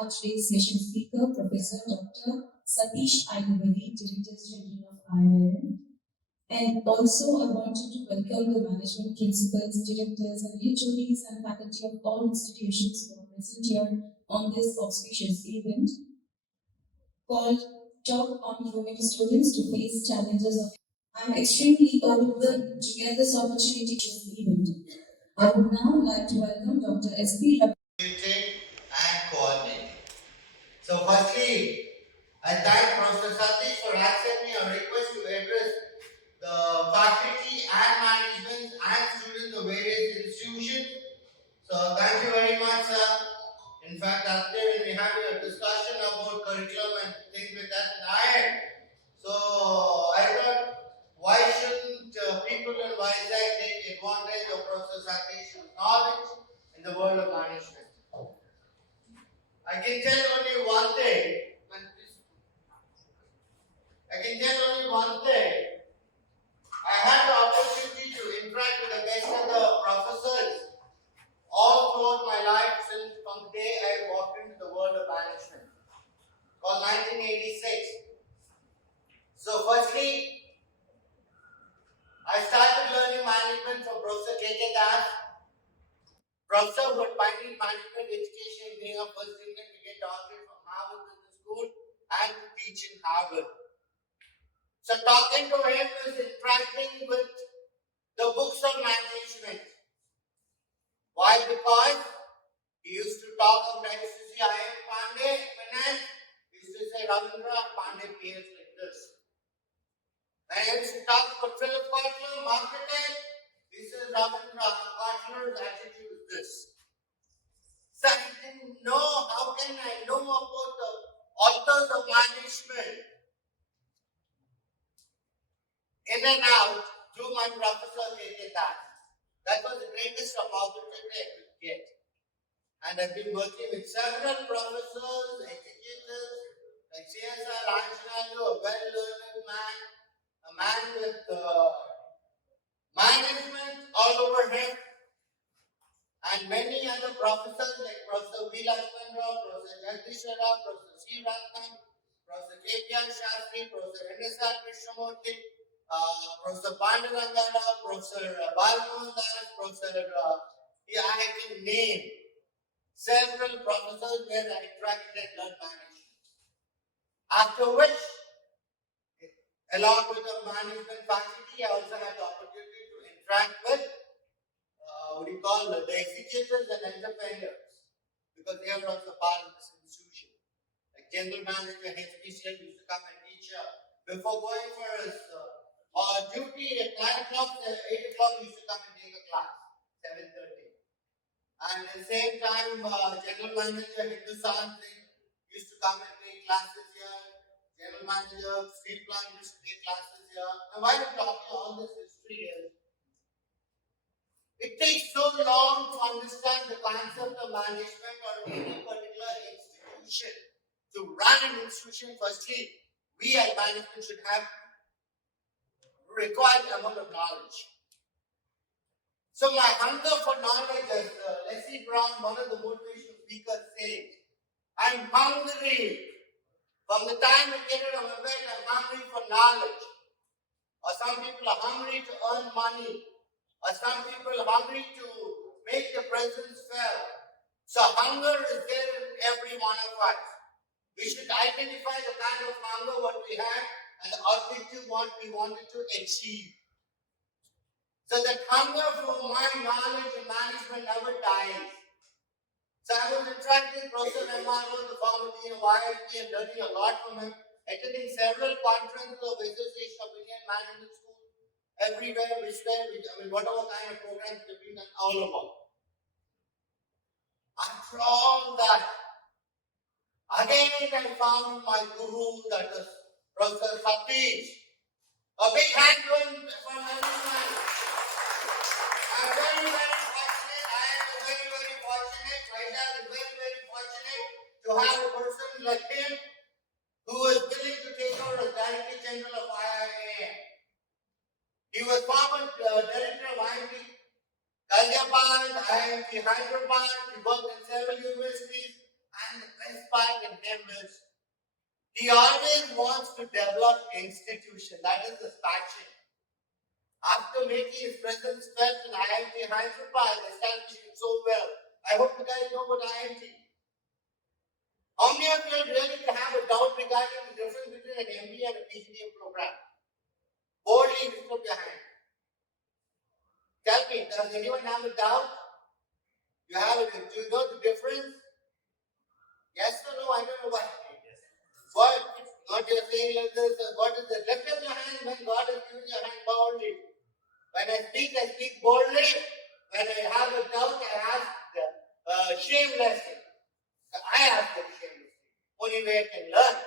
our today's session speaker, Professor Dr. Satish Ailawadi, Director General of IIM. And also, I wanted to welcome the management principals, directors, and HODs and faculty of all institutions who are present here on this auspicious event called Talk on Grooming Students to Face Challenges of. I'm extremely honored to get this opportunity to this event. I would now like to welcome Dr. S.P. And coordinating. So firstly, I thank Professor Satish for accepting our request to address the faculty and management and students of various institutions. So thank you very much, sir. In fact, after when we had a discussion about curriculum and things like that, so I thought, why shouldn't people in Vizag take advantage of Professor Satish's knowledge in the world of management? I can tell only one thing. I had the opportunity to interact with the best of the professors all throughout my life since from the day I walked into the world of management. Called 1986. So firstly, I started learning management from Professor K.K. Das. Professor who had pioneered management education, being a first Indian to get doctorate from Harvard Business School and to teach in Harvard. So talking to him is interacting with the books of management. Why? Because he used to talk of, I used to say, I am Pandey, finance. He used to say, Ravindra Pandey behaves like this. When I used to talk about Philip Kotler, marketing, he says, Ravindra Kotler's attitude is this. So I didn't know, how can I know about the authors of management? In and out through my professor K.K. Das. That was the greatest opportunity I could get. And I've been working with several professors, executives, like C.S.R. Anjanadu, a well-learned man, a man with management all over him, and many other professors like Professor V. Lakshman Rao, Professor Jagdish Rao, Professor C. Ratnam, Professor K.P.R. Shastri, Professor N.S.R. Krishnamurthy, Professor Panduranga Rao, Professor Balamohan Das, Professor, I can name several professors where I interacted and learned management. After which, along with the management faculty, I also had the opportunity to interact with the executives and entrepreneurs, because they are also part of this institution. Like General Manager HPCL used to come and teach before going for his duty at 9 o'clock, 8 o'clock, he used to come and take a class, 7:30. And at the same time, General Manager Hindustan used to come and take classes here. General Manager Steel Plant used to take classes here. Now, why I'm talking all this history is, it takes so long to understand the concept of management or any particular institution. To run an institution, firstly, we as management should have required amount of knowledge. So my hunger for knowledge, as Leslie Brown, one of the motivational speakers, says, I'm hungry. From the time I get out of my bed, I'm hungry for knowledge. Or some people are hungry to earn money. Or some people are hungry to make their presence felt. So hunger is there in every one of us. We should identify the kind of hunger what we have and the objective what we wanted to achieve. So that hunger for my knowledge and management never dies. So I was interacting with Professor Emmanuel, the former dean of IIT, and learning a lot from him, attending several conferences of Association of Indian Management Schools, everywhere, whatever kind of programs have been done all over. After all that, again I found my guru, that is Professor Satish. A big hand going for everyone. I'm very, very fortunate. I am very fortunate. Vizag is very fortunate to have a person like him who is willing to take over as Director General of IIM. He was former Director of IIT Ghaziabad, IIT Hyderabad. He worked in several universities, and inspired in him is he always wants to develop institution. That is his passion. After making his presence felt in IIT Hyderabad, establishing so well. I hope you guys know about IIT. How many of you really have a doubt regarding the difference between an MBA and a PGDM program? Boldly lift up your hand. Tell me, does anyone have a doubt? You have it. Do you know the difference? Yes or no? I don't know what. What you're saying like this, what is the lift up your hand when God has given your hand boldly. When I speak boldly. When I have a doubt, I ask shamelessly. I ask them shamelessly. Only way I can learn.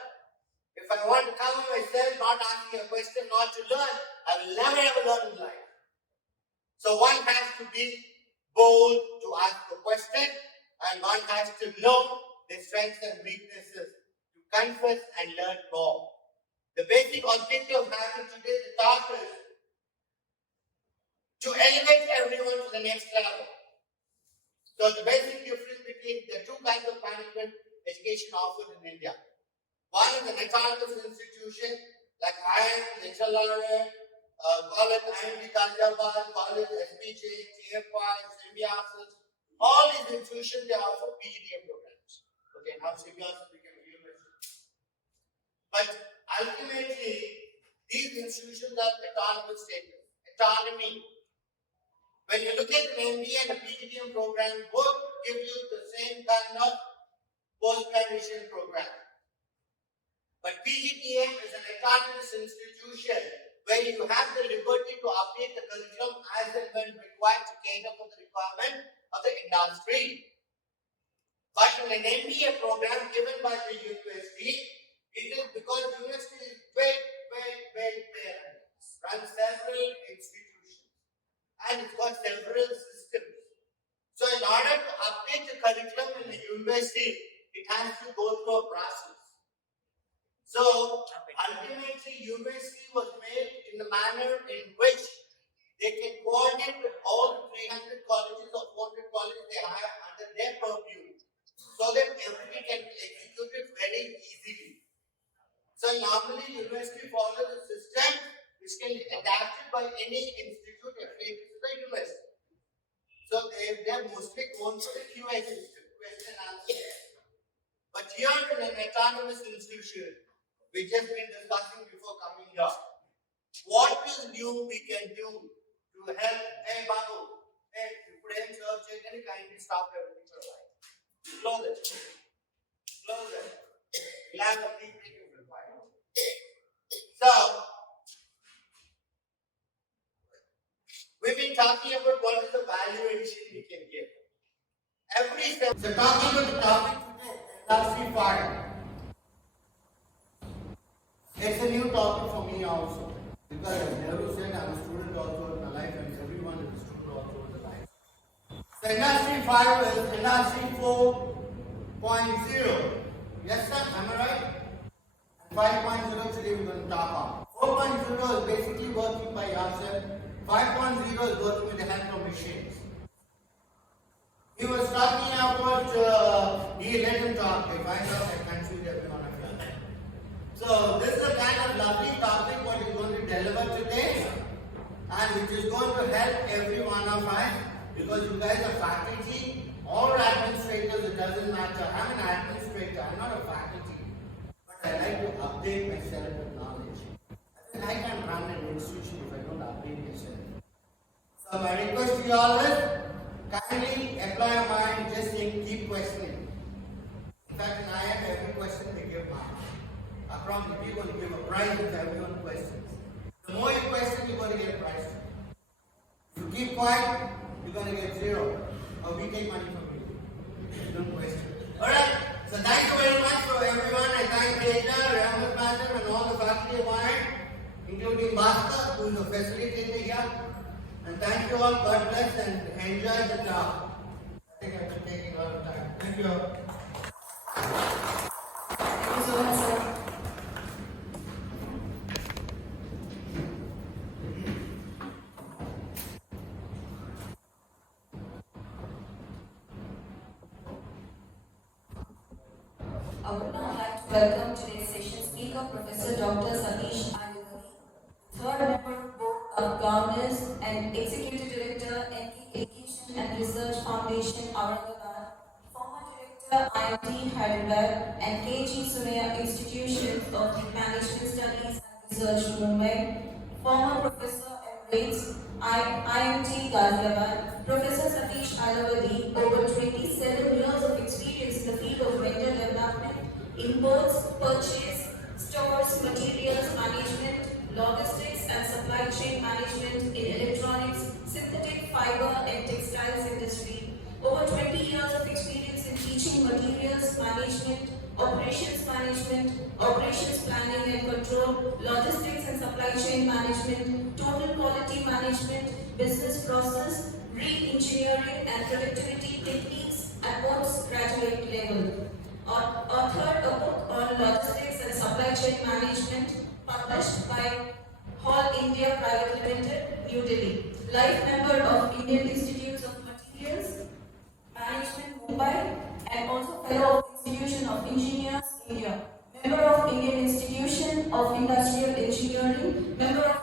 If I want to cover myself, not asking a question, not to learn, I will never ever learn in life. So one has to be bold to ask the question, and one has to know the strengths and weaknesses, to confess and learn more. The basic objective of having today's talk is to elevate everyone to the next level. So the basic difference between the two kinds of management education offered in India. One is an autonomous institution like IIM, HLRA, call it IIM Ailawadi, call it SPJ, TFY, Symbiosis. All these institutions, they offer PGDM programs. Okay, now Symbiosis became a university. But ultimately, these institutions are autonomous status, autonomy. When you look at an MBA and a PGDM program, both give you the same kind of post-graduation program. But PGDM is an autonomous institution where you have the liberty to update the curriculum as and when required to cater for the requirement of the industry. But in an MBA program given by the university, it is because the university is very parent, runs several institutions, and it's got several systems. So in order to update the curriculum in the university, it has to go through a process. So ultimately, university was made in the manner in which they can coordinate with all 300 colleges or 400 colleges they have under their purview, so that everything can be executed very easily. So normally, university follows a system which can be adapted by any institute affiliated to the university. So they're mostly known for the QA system, question and answer. But here in an autonomous institution, we just been discussing before coming here. What is new we can do to help? Hey, Babu, hey, you put in church, can you kindly stop everything for a while? Close it. Close it. Land of the required. So, we've been talking about what is the value addition we can give. Every step. So, talking about the topic today, industry fire. It's a new topic for me also. Because as Nehru said, I'm a student also in my life, and everyone is a student also in their life. So industry 5 is industry 4.0. Yes, sir, am I right? 5.0 today we're going to talk on. 4.0 is basically working by yourself. 5.0 is working with the help of machines. He was talking about, he let him talk. If I talk, I can't shoot everyone of you. So this is a kind of lovely topic what he's going to deliver today, and which is going to help every one of us, because you guys are faculty or administrators, it doesn't matter. I'm an administrator, I'm not a faculty, but I like to update myself with knowledge. I can't run an institution if I don't update myself. So my request to you all is, kindly apply your mind, just keep questioning. In fact, in IIM, every question they give marks. I promise we're going to give a prize if everyone questions. The more you question, you're going to get a prize. If you keep quiet, you're going to get 0. Or we take money from you. You don't question. Alright, so thank you very much for everyone. I thank Teja, Ramas Madam, and all the faculty of IIM, including Bhaskar, who is a facilitator here. And thank you all. God bless and enjoy the talk. I think I've been taking a lot of time. Thank you all. Thank you so much, sir. welcome today's session speaker, Professor Dr. Satish Ailawadi, third member of Board of Governors and Executive Director, NK Education and Research Foundation, Ailawadi, former Director, IIT Hyderabad and KG Surya Institutions of Management Studies and Research, Mumbai, former Professor Emirates, IIT Ghaziabad, Professor Satish Ailawadi, over 27 years of experience in the field of vendor development, imports, purchase, stores, materials management, logistics and supply chain management in electronics, synthetic fiber and textiles industry. Over 20 years of experience in teaching materials management, operations planning and control, logistics and supply chain management, total quality management, business process, re-engineering and productivity techniques at postgraduate level. Authored a book on logistics and supply chain management published by Hall India Private Limited, New Delhi. Life member of Indian Institutes of Materials Management, Mumbai, and also fellow of Institution of Engineers, India. Member of Indian Institution of Industrial Engineering, member of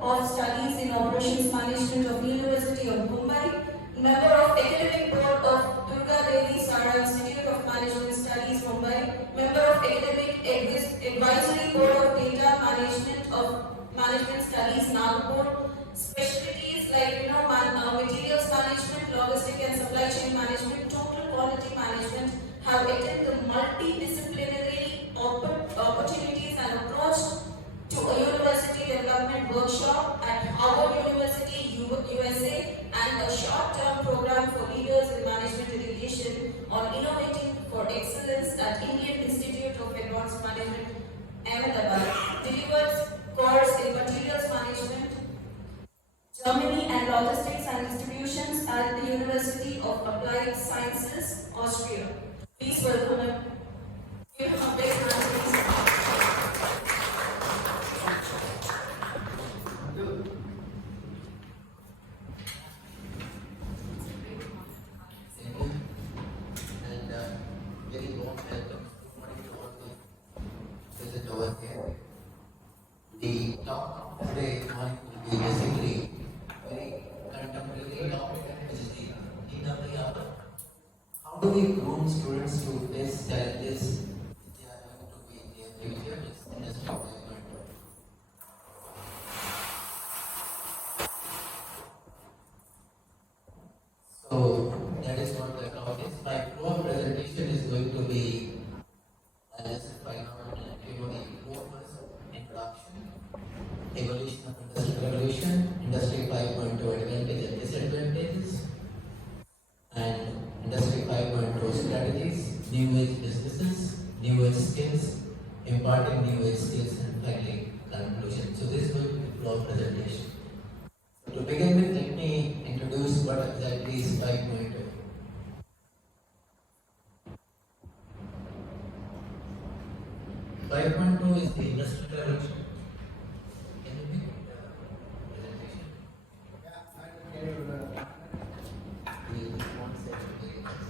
Board of Studies in Operations Management of University of Mumbai, member of Academic Board of Durga Devi Sara Institute of Management Studies, Mumbai, member of Academic Advisory Board of Data Management of Management Studies, Nagpur. Specialties like materials management, logistic and supply chain management, total quality management, have attended the multidisciplinary opportunities and approached to a university development workshop at Harvard University, USA, and a short-term program for leaders in management education on innovating for excellence at Indian Institute of Advanced Management, Ahmedabad. Delivered course in materials management, Germany and Logistics and Distributions at the University of Applied Sciences, Austria. Please welcome him. Give him a big round, please. And very warm welcome. Good morning to all the visitors over here. The talk of today morning will be basically very contemporary topic, which is the need of the hour. How do we groom students to face challenges if they are going to be in their future industry development? So that is what the talk is. My Prof presentation is going to be lesson 5 on introduction, evolution of industrial revolution, industry 5.2 advantages and disadvantages, and industry 5.2 strategies, new age businesses, new age skills, imparting new age skills, and finally conclusion. So this will be the Prof presentation. So to begin with, let me introduce what exactly is 5.2. 5.2 is the industrial revolution. Can you make presentation? The one section very nice.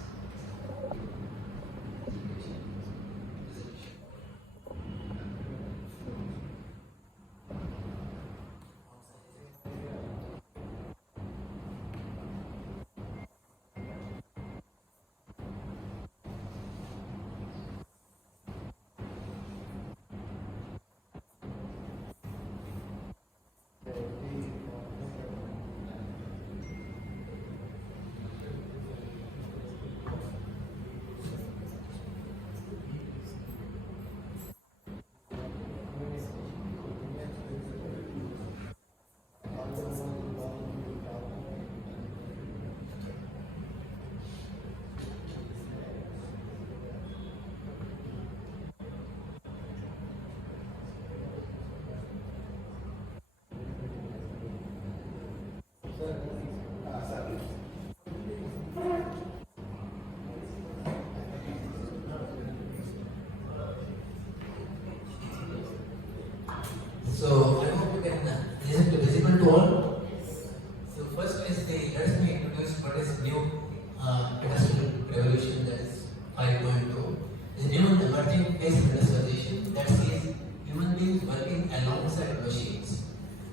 alongside machines,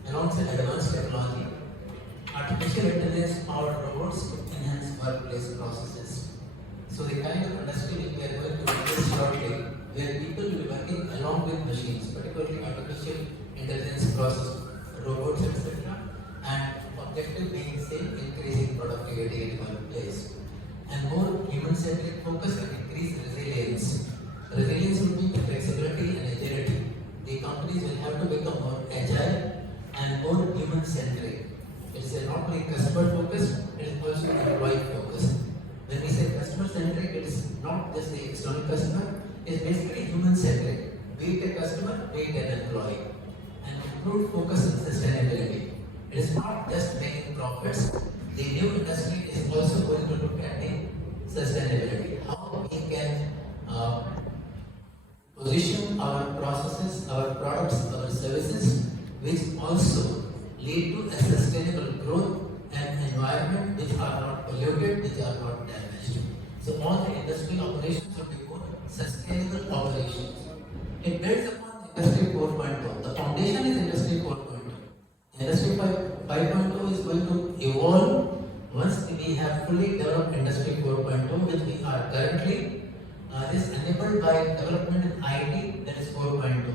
alongside advanced technology. Artificial intelligence powered robots to enhance workplace processes. So the kind of industry which we are going to witness shortly, where people will be working along with machines, particularly artificial intelligence process, robots, etc. And objective being same, increasing productivity in the workplace. And more human-centric focus and increase resilience. Resilience will mean flexibility and agility. The companies will have to become more agile and more human-centric. It is not only customer-focused, it is also employee-focused. When we say customer-centric, it is not just the external customer, it is basically human-centric. Be it a customer, be it an employee. And improved focus on sustainability. It is not just making profits. The new industry is also going to look at the sustainability. How we can position our processes, our products, our services, which also lead to a sustainable growth and environment which are not polluted, which are not damaged. So all the industrial operations will be more sustainable operations. It builds upon Industry 4.0. The foundation is Industry 4.0. Industry 5.0 is going to evolve once we have fully developed Industry 4.0, which we are currently. This is enabled by development in IT, that is 4.0.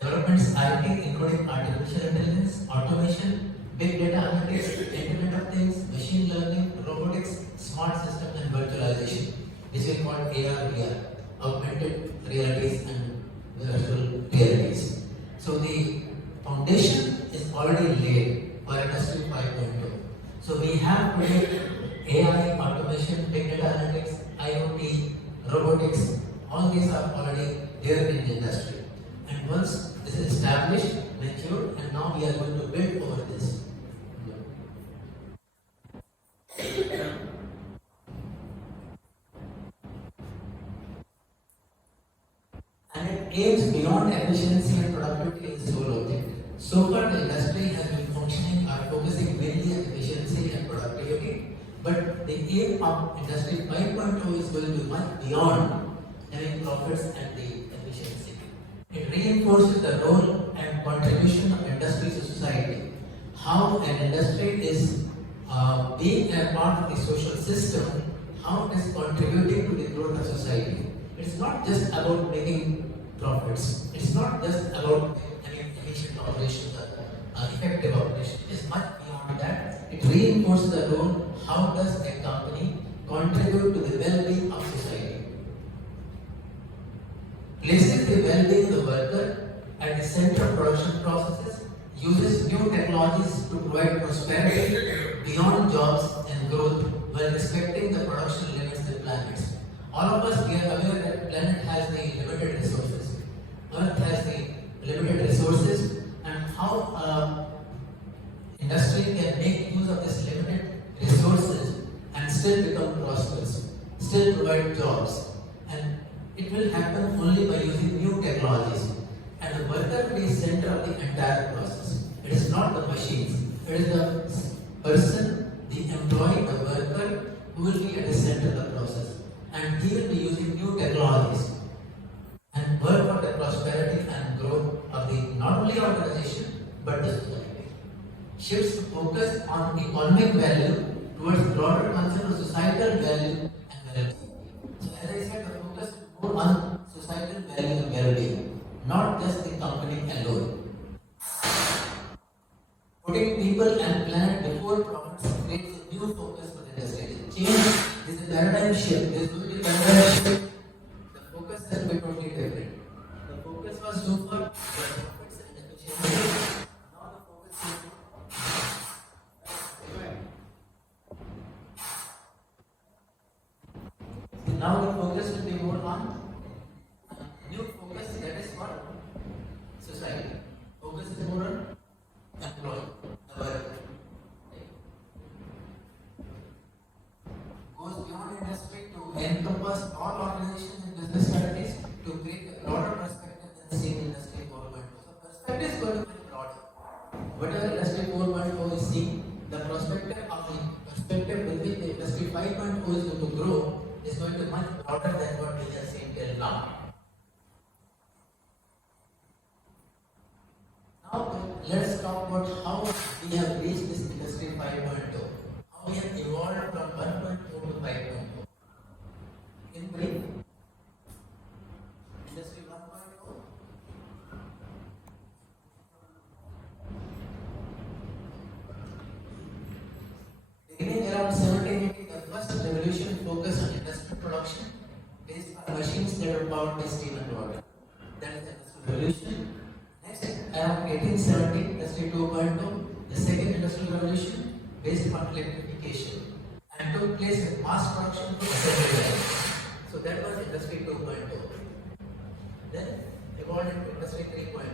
Developments IT including artificial intelligence, automation, big data analytics, Internet of Things, machine learning, robotics, smart systems and virtualization, which we call AR, VR, augmented realities and virtual realities. So the foundation is already laid for Industry 5.0. So we have today AI, automation, big data analytics, IoT, robotics, all these are already there in the industry. And once this is established, matured, and now we are going to build over this. And it aims beyond efficiency and productivity in sole object. So far, the industry has been functioning or focusing mainly on efficiency and productivity, but the aim of Industry 5.0 is going to be much beyond having profits and the efficiency. It reinforces the role and contribution of industry to society. How an industry is being a part of the social system, how it is contributing to the growth of society. It's not just about making profits. It's not just about having efficient operations or effective operations. It's much beyond that. It reinforces the role. How does a company contribute to the well-being of society? Places the well-being of the worker at the center of production processes, uses new technologies to provide prosperity beyond jobs and growth while respecting the production limits and planets. All of us we are aware that the planet has the limited resources. Earth has the limited resources, and how industry can make use of this limited resources and still become prosperous, still provide jobs. And it will happen only by using new technologies. And the worker will be center of the entire process. It is not the machines. It is the person, the employee, the worker who will be at the center of the process. And he will be using new technologies and work for the prosperity and growth of the not only organization but the society. Shifts to focus on economic value towards broader concern of societal value and well-being. So as I said, the focus is more on societal value and well-being, not just the company alone. Putting people and planet before profits creates a new focus for the industry. Change is a paradigm shift. There is going to be a paradigm shift. The focus has to be totally different. The focus was so far on profits and efficiency. Now the focus is now the focus will be more on new focus, that is what society. Focus is more on employee, the worker. Goes beyond industry to encompass all organizations and business strategies to create a broader perspective than seeing industry 4.0. So perspective is going to be broader. Whatever industry 4.0 is seeing, the perspective with which the industry 5.0 is going to grow is going to be much broader than what we have seen till now. talk about how we have reached this industry 5.0, how we have evolved from 1.0 to 5.0. In brief, industry 1.0. Beginning around 1780, the first revolution focused on industrial production based on machines that were powered by steam and water. That is the industrial revolution. Next, around 1870, Industry 2.0, the second industrial revolution based on electrification and took place in mass production for assembly lines. So that was Industry 2.0. Then evolved into Industry 3.0.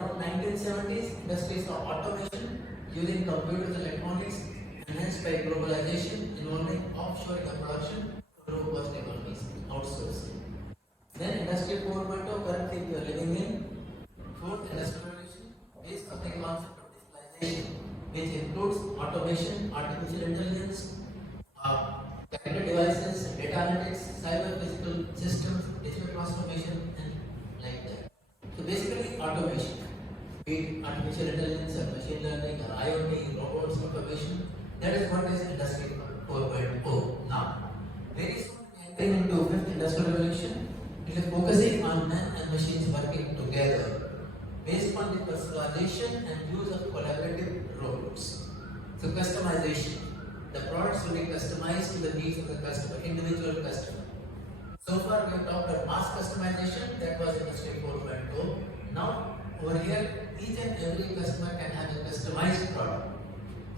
Around 1970s, industry saw automation using computers and electronics enhanced by globalization involving offshoring of production to low-cost economies, outsourcing. Then Industry 4.0, currently we are living in, fourth industrial revolution based on the concept of digitalization, which includes automation, artificial intelligence, connected devices, data analytics, cyber physical systems, digital transformation, and like that. So basically automation, be it artificial intelligence or machine learning or IoT, robots, automation, that is what is Industry 4.0 now. Very soon we are entering into fifth industrial revolution. It is focusing on man and machines working together based on the personalization and use of collaborative robots. So customization. The products will be customized to the needs of the customer, individual customer. So far we have talked about mass customization, that was Industry 4.0. Now over here, each and every customer can have a customized product.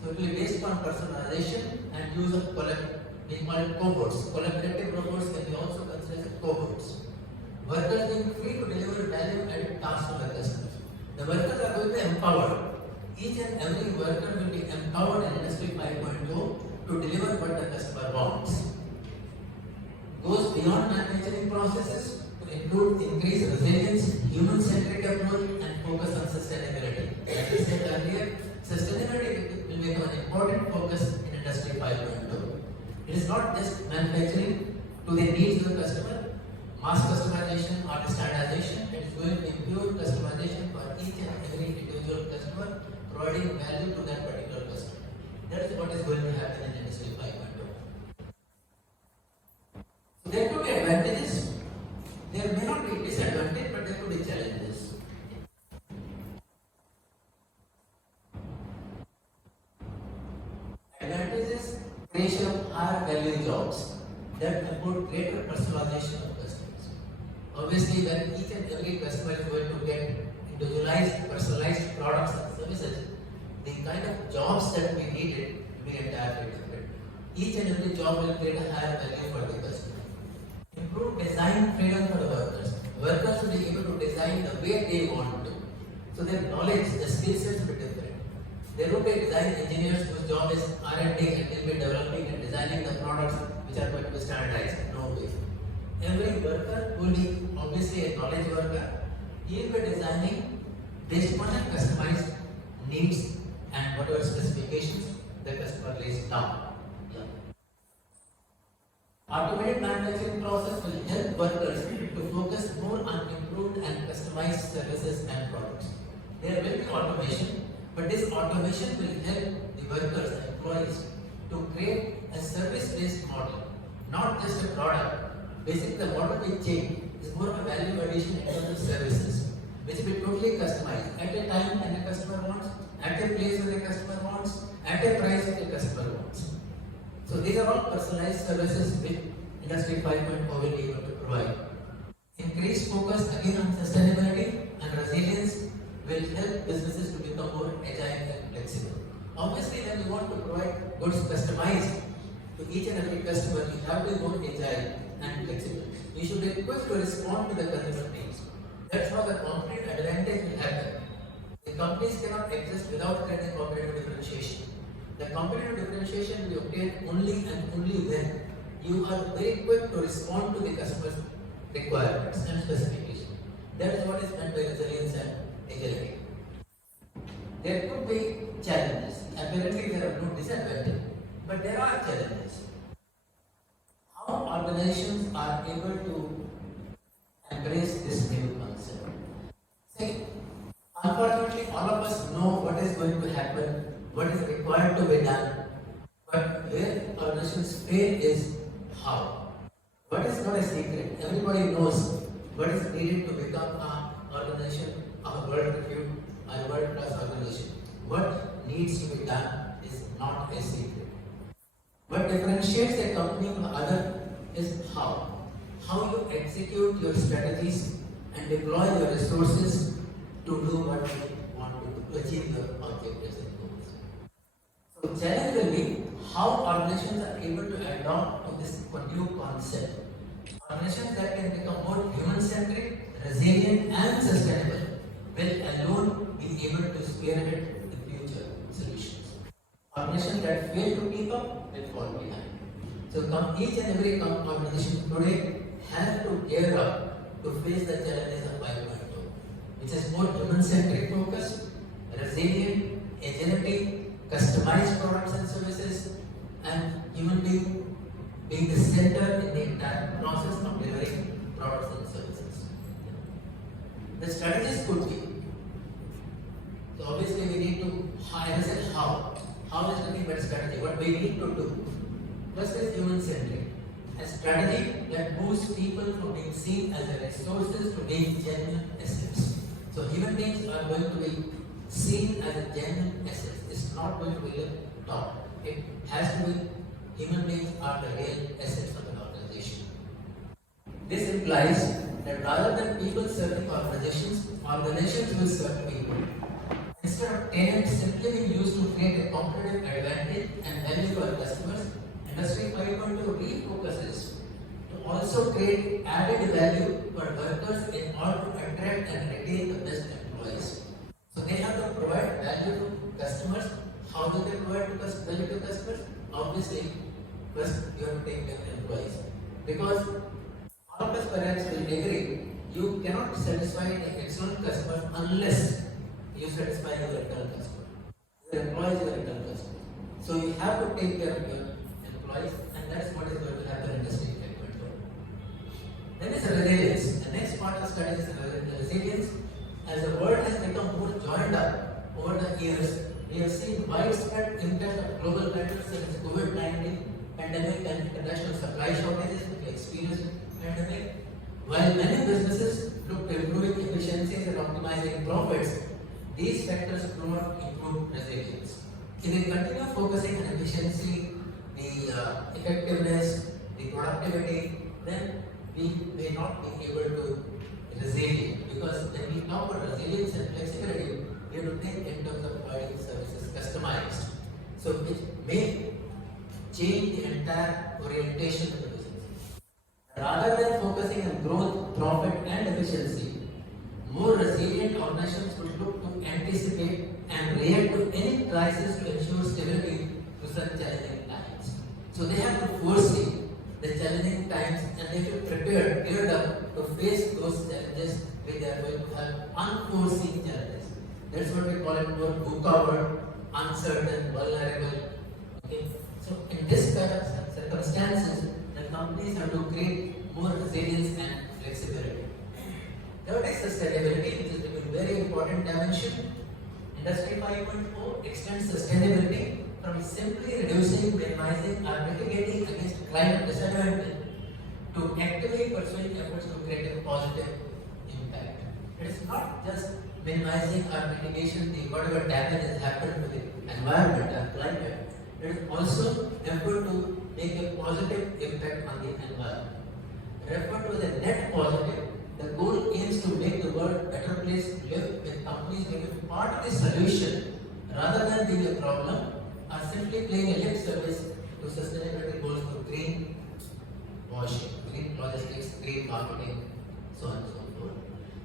So it will be based on personalization and use of we call it cohorts. Collaborative robots can be also considered as cohorts. Workers being free to deliver value-added tasks to the customers. The workers are going to be empowered. Each and every worker will be empowered in Industry 5.0 to deliver what the customer wants. Goes beyond manufacturing processes to include increased resilience, human-centric approach, and focus on sustainability. As we said earlier, sustainability will become an important focus in Industry 5.0. It is not just manufacturing to the needs of the customer, mass customization or standardization. It is going to improve customization for each and every individual customer, providing value to that particular customer. That is what is going to happen in Industry 5.0. So there could be advantages. There may not be disadvantages, but there could be challenges. Advantages: creation of higher value jobs that support greater personalization of customers. Obviously, when each and every customer is going to get individualized, personalized products and services, the kind of jobs that we needed will be entirely different. Each and every job will create a higher value for the customer. Improve design freedom for the workers. Workers will be able to design the way they want to. So their knowledge, the skill sets will be different. There will be design engineers whose job is R&D and will be developing and designing the products which are going to be standardized. No way. Every worker will be obviously a knowledge worker. He will be designing based on the customized needs and whatever specifications the customer lays down. Automated manufacturing process will help workers to focus more on improved and customized services and products. There will be automation, but this automation will help the workers and employees to create a service-based model, not just a product. Basically, the model will change. It's more of a value addition in terms of services, which will be totally customized at a time when the customer wants, at a place where the customer wants, at a price that the customer wants. So these are all personalized services which Industry 5.0 will be able to provide. Increased focus again on sustainability and resilience will help businesses to become more agile and flexible. Obviously, when you want to provide goods customized to each and every customer, you have to be more agile and flexible. You should be quick to respond to the customer needs. That's how the competitive advantage will happen. The companies cannot exist without creating competitive differentiation. The competitive differentiation will be obtained only and only when you are very quick to respond to the customer's requirements and specifications. That is what is meant by resilience and agility. There could be challenges. Apparently, there are no disadvantages, but there are challenges. How organizations are able to embrace this new concept? See, unfortunately, all of us know what is going to happen, what is required to be done, but where organizations fail is how. What is not a secret? Everybody knows what is needed to become an organization of a world repute, a world class organization. What needs to be done is not a secret. What differentiates a company from other is how. How you execute your strategies and deploy your resources to do what you want to achieve your objectives and goals. So challenge will be how organizations are able to adopt to this new concept. Organizations that can become more human-centric, resilient and sustainable will alone be able to spearhead the future solutions. Organizations that fail to keep up will fall behind. So each and every organization today has to gear up to face the challenges of 5.0, which is more human-centric focus, resilient, agility, customized products and services, and human being the center in the entire process of delivering products and services. The strategies could be, so obviously we need to, as I said, how. How is nothing but strategy. What we need to do. First is human-centric. A strategy that moves people from being seen as a resources to being genuine assets. So human beings are going to be seen as a genuine asset. It's not going to be looked top. It has to be human beings are the real assets of an organization. This implies that rather than people serving organizations, organizations will serve people. Instead of talent simply being used to create a competitive advantage and value to our customers, Industry 5.2 refocuses to also create added value for workers in order to attract and retain the best employees. So they have to provide value to customers. How do they provide value to customers? Obviously, first you have to take care of employees. Because all of us perhaps will agree, you cannot satisfy an external customer unless you satisfy your internal customer. Your employees are your internal customers. So you have to take care of your employees, and that's what is going to happen in Industry 5.0. Then is resilience. The next part of the study is resilience. As the world has become more joined up over the years, we have seen widespread impact of global matters such as COVID-19 pandemic and international supply shortages which we experienced in the pandemic. While many businesses look to improving efficiencies and optimizing profits, these factors do not improve resilience. If we continue focusing on efficiency, the effectiveness, the productivity, then we may not be able to resilient. Because when we talk about resilience and flexibility, we have to think in terms of providing services customized. So it may change the entire orientation of the business. Rather than focusing on growth, profit, and efficiency, more resilient organizations would look to anticipate and react to any crisis to ensure stability to such challenging times. So they have to foresee the challenging times and they should prepare, geared up to face those challenges which they are going to have unforeseen challenges. That's what we call it more VUCA, uncertain, vulnerable. Okay. So in this kind of circumstances, the companies have to create more resilience and flexibility. Third is sustainability, which is a very important dimension. Industry 5.0 extends sustainability from simply reducing, minimizing, or mitigating against climate disadvantage to actively pursuing efforts to create a positive impact. It is not just minimizing or mitigation the whatever damage has happened to the environment or climate. It is also effort to make a positive impact on the environment. Referred to as a net positive, the goal aims to make the world a better place to live with companies being part of the solution rather than being a problem or simply playing a lip service to sustainability goals for green washing, green logistics, green marketing, so on and so forth.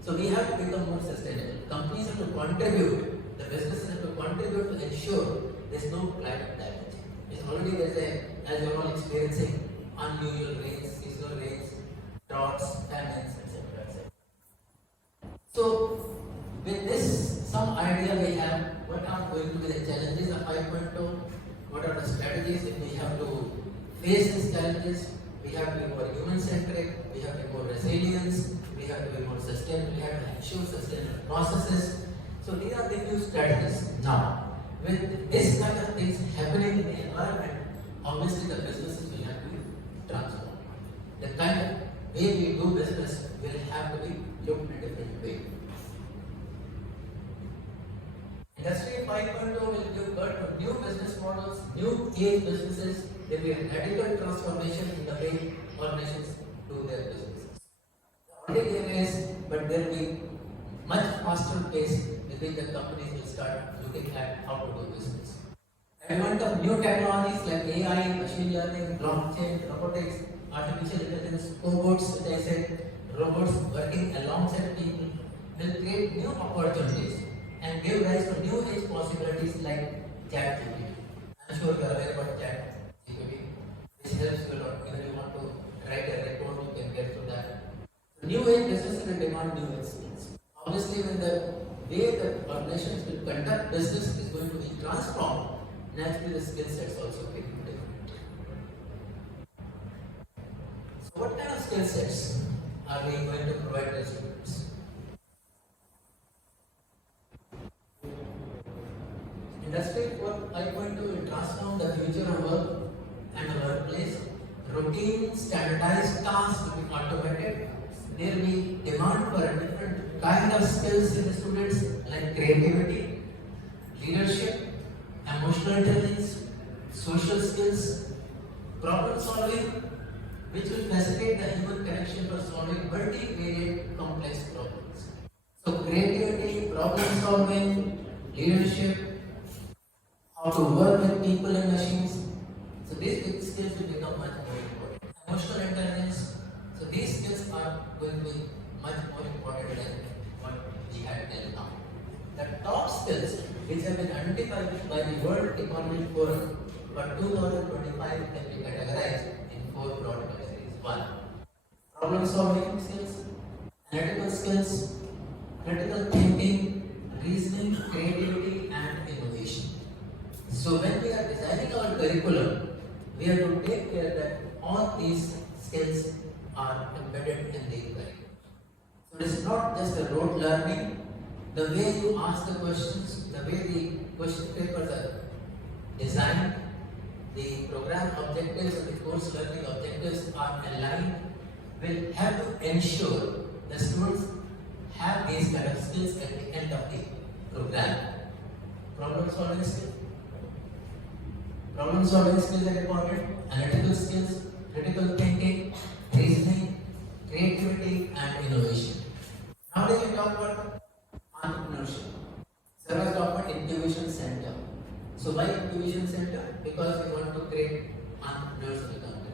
So we have to become more sustainable. Companies have to contribute, the businesses have to contribute to ensure there is no climate damage. It's already as you're all experiencing, unusual rains, seasonal rains, droughts, famines, etc. etc. So with this, some idea we have what are going to be the challenges of 5.0, what are the strategies if we have to face these challenges. We have to be more human-centric, we have to be more resilience, we have to be more sustainable, we have to ensure sustainable processes, So these are the few strategies. Now, with this kind of things happening in the environment, obviously the businesses will have to be transformed. The kind of way we do business will have to be looked in a different way. Industry 5.0 will give birth to new business models, new age businesses. There will be a radical transformation in the way organizations do their businesses. Already there is, but there will be much faster pace with which the companies will start looking at how to do business. Advent of new technologies like AI, machine learning, blockchain, robotics, artificial intelligence, cobots, as I said, robots working alongside people will create new opportunities and give rise to new age possibilities like ChatGPT. I'm sure you are aware about ChatGPT, which helps you a lot. Even if you want to write a report, you can get to that. So new age businesses will demand new age skills. Obviously, when the way the organizations will conduct business is going to be transformed, naturally the skill sets also will be different. So what kind of skill sets are we going to provide to students? Industry 5.2 will transform the future of work and the workplace. Routine, standardized tasks will be automated. There will be demand for a different kind of skills in the students like creativity, leadership, emotional intelligence, social skills, problem solving, which will facilitate the human connection for solving multivariate complex problems. So creativity, problem solving, leadership, how to work with people and machines. So these skills will become much more important. Emotional intelligence. So these skills are going to be much more important than what we had till now. The top skills which have been identified by the World Economic Forum for 2025 can be categorized in 4 broad categories. 1. Problem solving skills, analytical skills, critical thinking, reasoning, creativity, and innovation. So when we are designing our curriculum, we have to take care that all these skills are embedded in the curriculum. So it is not just a rote learning. The way you ask the questions, the way the question papers are designed, the program objectives and the course learning objectives are aligned, will have to ensure the students have these kind of skills at the end of the program. Problem solving skills. Problem solving skills are important, analytical skills, critical thinking, reasoning, creativity, and innovation. Nowadays we talk about entrepreneurship. Sir was talking about incubation center. So why incubation center? Because we want to create entrepreneurs in the country.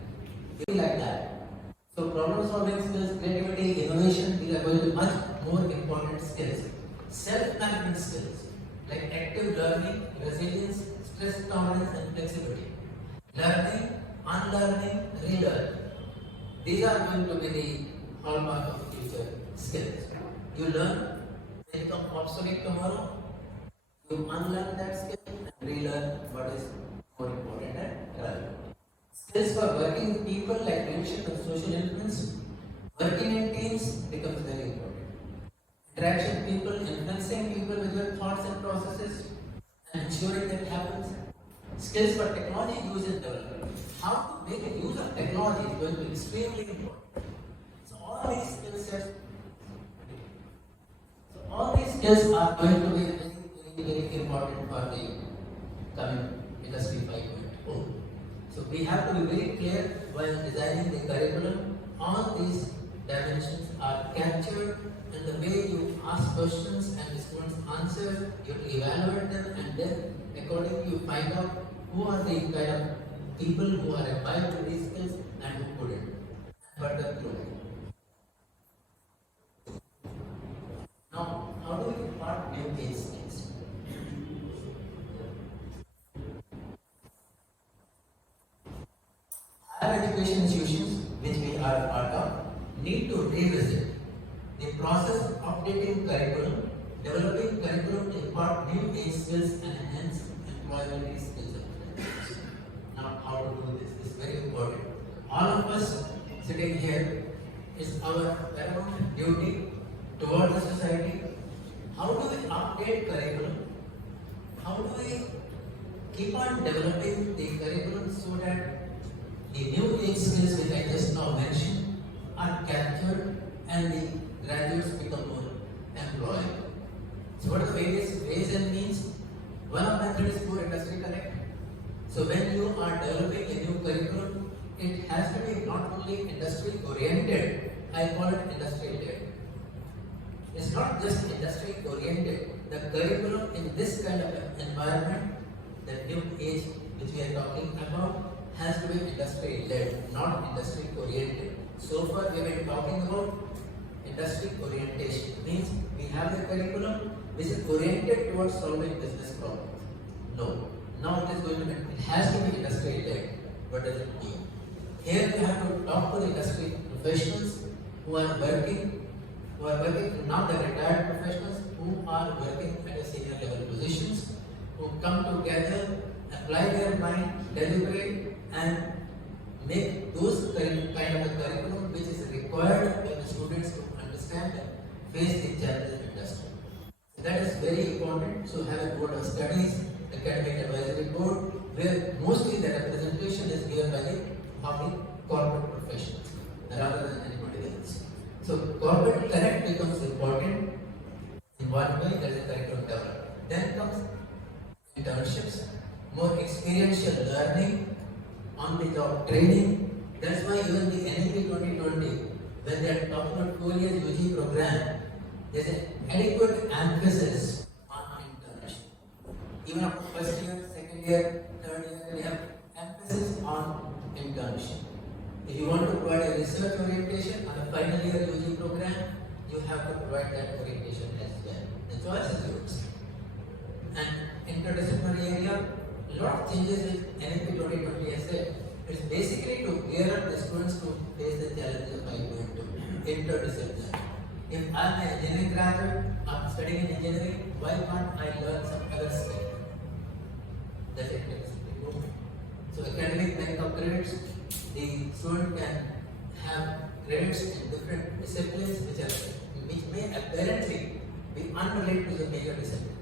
Things like that. So problem solving skills, creativity, innovation, these are going to be much more important skills. Self-management skills like active learning, resilience, stress tolerance, and flexibility. Learning, unlearning, relearn. These are going to be the hallmark of future skills. You learn, then become obsolete tomorrow. You unlearn that skill and relearn what is more important and relevant. Skills for working with people like leadership and social influence. Working in teams becomes very important. Interaction with people, influencing people with your thoughts and processes, and ensuring that happens. Skills for technology use and development. How to make a use of technology is going to be extremely important. So all these skill sets, skills are going to be very important for the coming industry 5.0. So we have to be very clear while designing the curriculum. All these dimensions are captured in the way you ask questions and the students answer. You evaluate them, and then accordingly you find out who are the kind of people who are imbibed with these skills and who couldn't. Further growth. Now, how do we impart new age skills? Higher education institutions, which we are a part of, need to revisit the process of updating curriculum, developing curriculum to impart new age skills and enhance employability skills. Now, how to do this is very important. All of us sitting here is our paramount duty toward the society. How do we update outdated curriculum, how do we keep on developing the curriculum so that the new age skills which I just now mentioned are captured and the graduates become more employable. So what are the various ways and means? One of method is through industry connect. So when you are developing a new curriculum, it has to be not only industry oriented, I call it industry led. It's not just industry oriented. The curriculum in this kind of environment, the new age which we are talking about, has to be industry led, not industry oriented. So far we have been talking about industry orientation. Means we have the curriculum which is oriented towards solving business problems. No. Now it is going to be, it has to be industry led. What does it mean? Here we have to talk to the industry professionals who are working, not the retired professionals, who are working at a senior level positions, who come together, apply their mind, deliberate, and make those kind of a curriculum which is required by the students to understand and face the challenges of industry. So that is very important. So have a board of studies, academic advisory board, where mostly the representation is given by the corporate professionals rather than anybody else. So corporate connect becomes important. In what way? There is a curriculum development. Then comes internships, more experiential learning, on-the-job training. That's why even the NEP 2020, when they are talking about 4 years UG program, there is an adequate emphasis on internship. Even after first year, second year, third year, they have emphasis on internship. If you want to provide a research orientation on a final year UG program, you have to provide that orientation as well. The choice is yours. And interdisciplinary area, a lot of changes with NEP 2020 has said. It's basically to gear up the students to face the challenges of interdisciplinary. If I'm an engineering graduate, I'm studying in engineering, why can't I learn some other skill? That's interdisciplinary. So academic bank of credits, the student can have credits in different disciplines which may apparently be unrelated to the major discipline.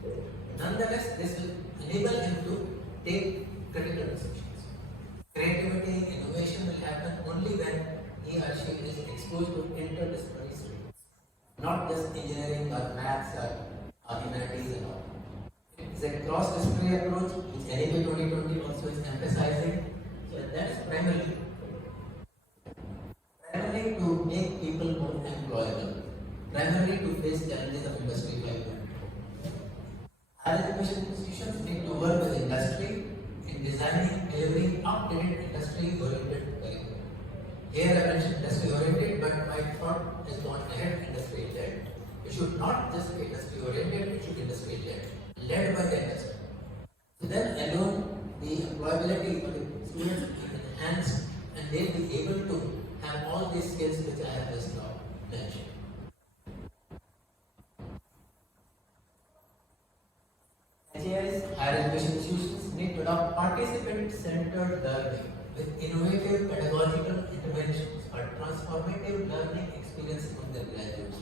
Nonetheless, this will enable him to take critical decisions. Creativity, innovation will happen only when he or she is exposed to interdisciplinary students, not just engineering or maths or humanities and all. It's a cross-disciplinary approach which NEP 2020 also is emphasizing. So that is primarily to make people more employable, primarily to face challenges of industry 5.0. Higher education institutions need to work with industry in designing, delivering updated industry-oriented curriculum. Here I mentioned industry-oriented, but my thought has gone ahead industry-led. It should not just be industry-oriented, it should be industry-led, led by the industry. So then alone, the employability of the students is enhanced and they will be able to have all these skills which I have just now mentioned. HAI's higher education institutions need to adopt participant-centered learning with innovative pedagogical interventions or transformative learning experiences from their graduates.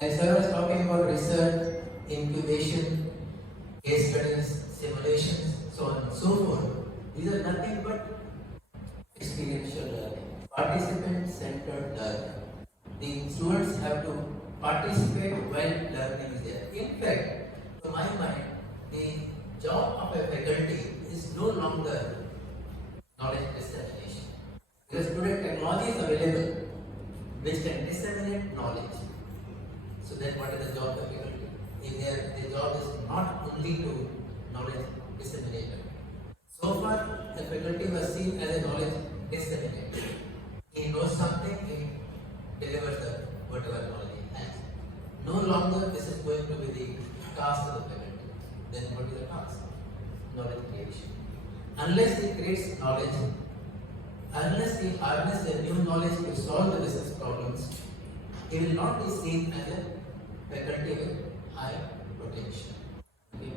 Like sir was talking about research, incubation, case studies, simulations, so on and so forth. These are nothing but experiential learning, participant-centered learning. The students have to participate while learning is there. In fact, to my mind, the job of a faculty is no longer knowledge dissemination. Because today technology is available which can disseminate knowledge. So then what is the job of faculty? The job is not only to knowledge disseminator. So far, the faculty was seen as a knowledge disseminator. He knows something, he delivers the whatever knowledge he has. No longer this is going to be the task of the faculty. Then what is the task? Knowledge creation. Unless he creates knowledge, unless he harnesses the new knowledge to solve the business problems, he will not be seen as a faculty with high potential. Okay.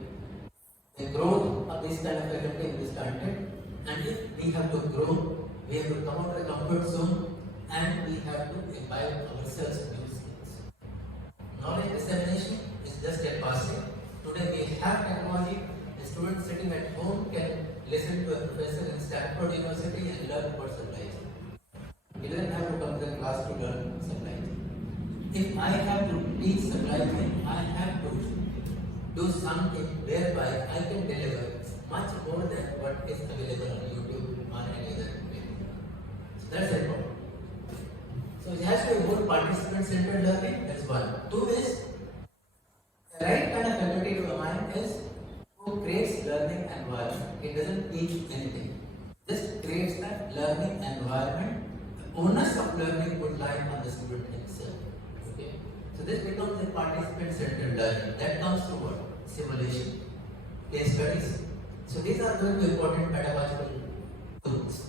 The growth of this kind of faculty will be stunted, and if we have to grow, we have to come out of the comfort zone and we have to imbibe ourselves new skills. Knowledge dissemination is just a passing. Today have technology, the student sitting at home can listen to a professor in Stanford University and learn about supply chain. He doesn't have to come to the class to learn supply chain. If I have to teach supply chain, I have to do something whereby I can deliver much more than what is available on YouTube or any other medium. So that's the problem. So it has to be more participant-centered learning. That's one. Two is the right kind of faculty to a mind is who creates learning environment. It doesn't teach anything. Just creates that learning environment. The onus of learning would lie on the student himself. Okay. So this becomes a participant-centered learning. That comes through what? Simulation, case studies. So these are going to be important pedagogical tools.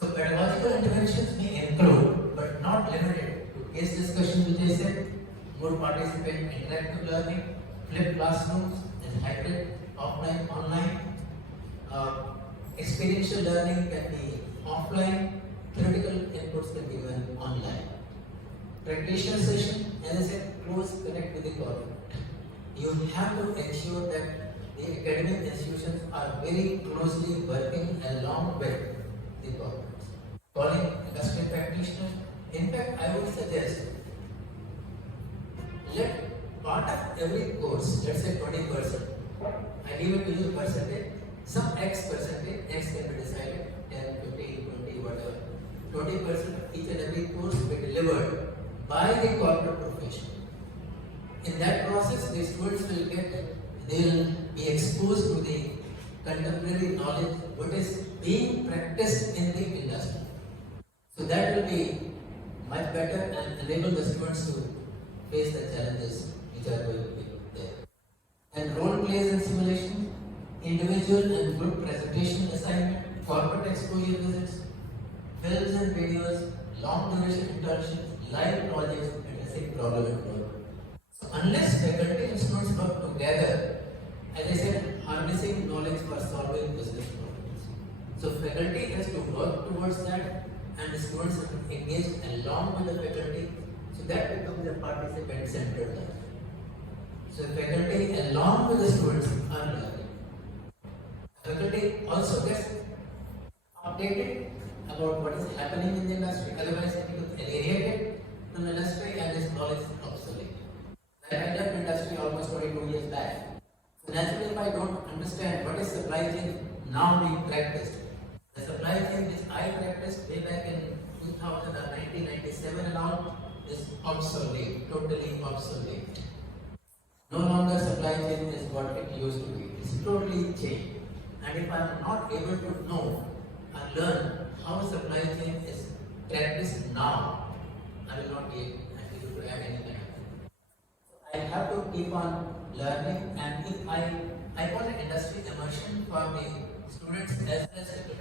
So pedagogical interventions may include, but not limited to case discussion, which I said, more participant interactive learning, flipped classrooms and hybrid, offline, online. Experiential learning can be offline, theoretical inputs can be given online. Practitioner session, as I said, close connect with the government. You have to ensure that the academic institutions are very closely working along with the government. Calling industry practitioners. In fact, I would suggest let part of every course, let's say 20%, I give it to you percentage, some X percentage, X can be decided, 10, 15, 20, whatever. 20% of each and every course will be delivered by the corporate profession. In that process, the students will be exposed to the contemporary knowledge, what is being practiced in the industry. So that will be much better and enable the students to face the challenges which are going to be there. And role plays and simulation, individual and group presentation assignment, corporate exposure visits, films and videos, long duration internships, live projects, addressing problem and problem. So unless faculty and students work together, as I said, harnessing knowledge for solving business problems. So faculty has to work towards that and the students have to engage along with the faculty. So that becomes a participant-centered learning. So the faculty along with the students are learning. Faculty also gets updated about what is happening in the industry, otherwise it becomes alienated from the industry and this knowledge is obsolete. Like I left industry almost 22 years back. So naturally, if I don't understand what is supply chain now being practiced, the supply chain which I practiced way back in 2000 or 1997 and all is obsolete, totally obsolete. No longer supply chain is what it used to be. It's totally changed. And if I am not able to know and learn how supply chain is practiced now, I will not be able to add anything. I have to keep on learning, and if I want an industry immersion for the students as well as faculty.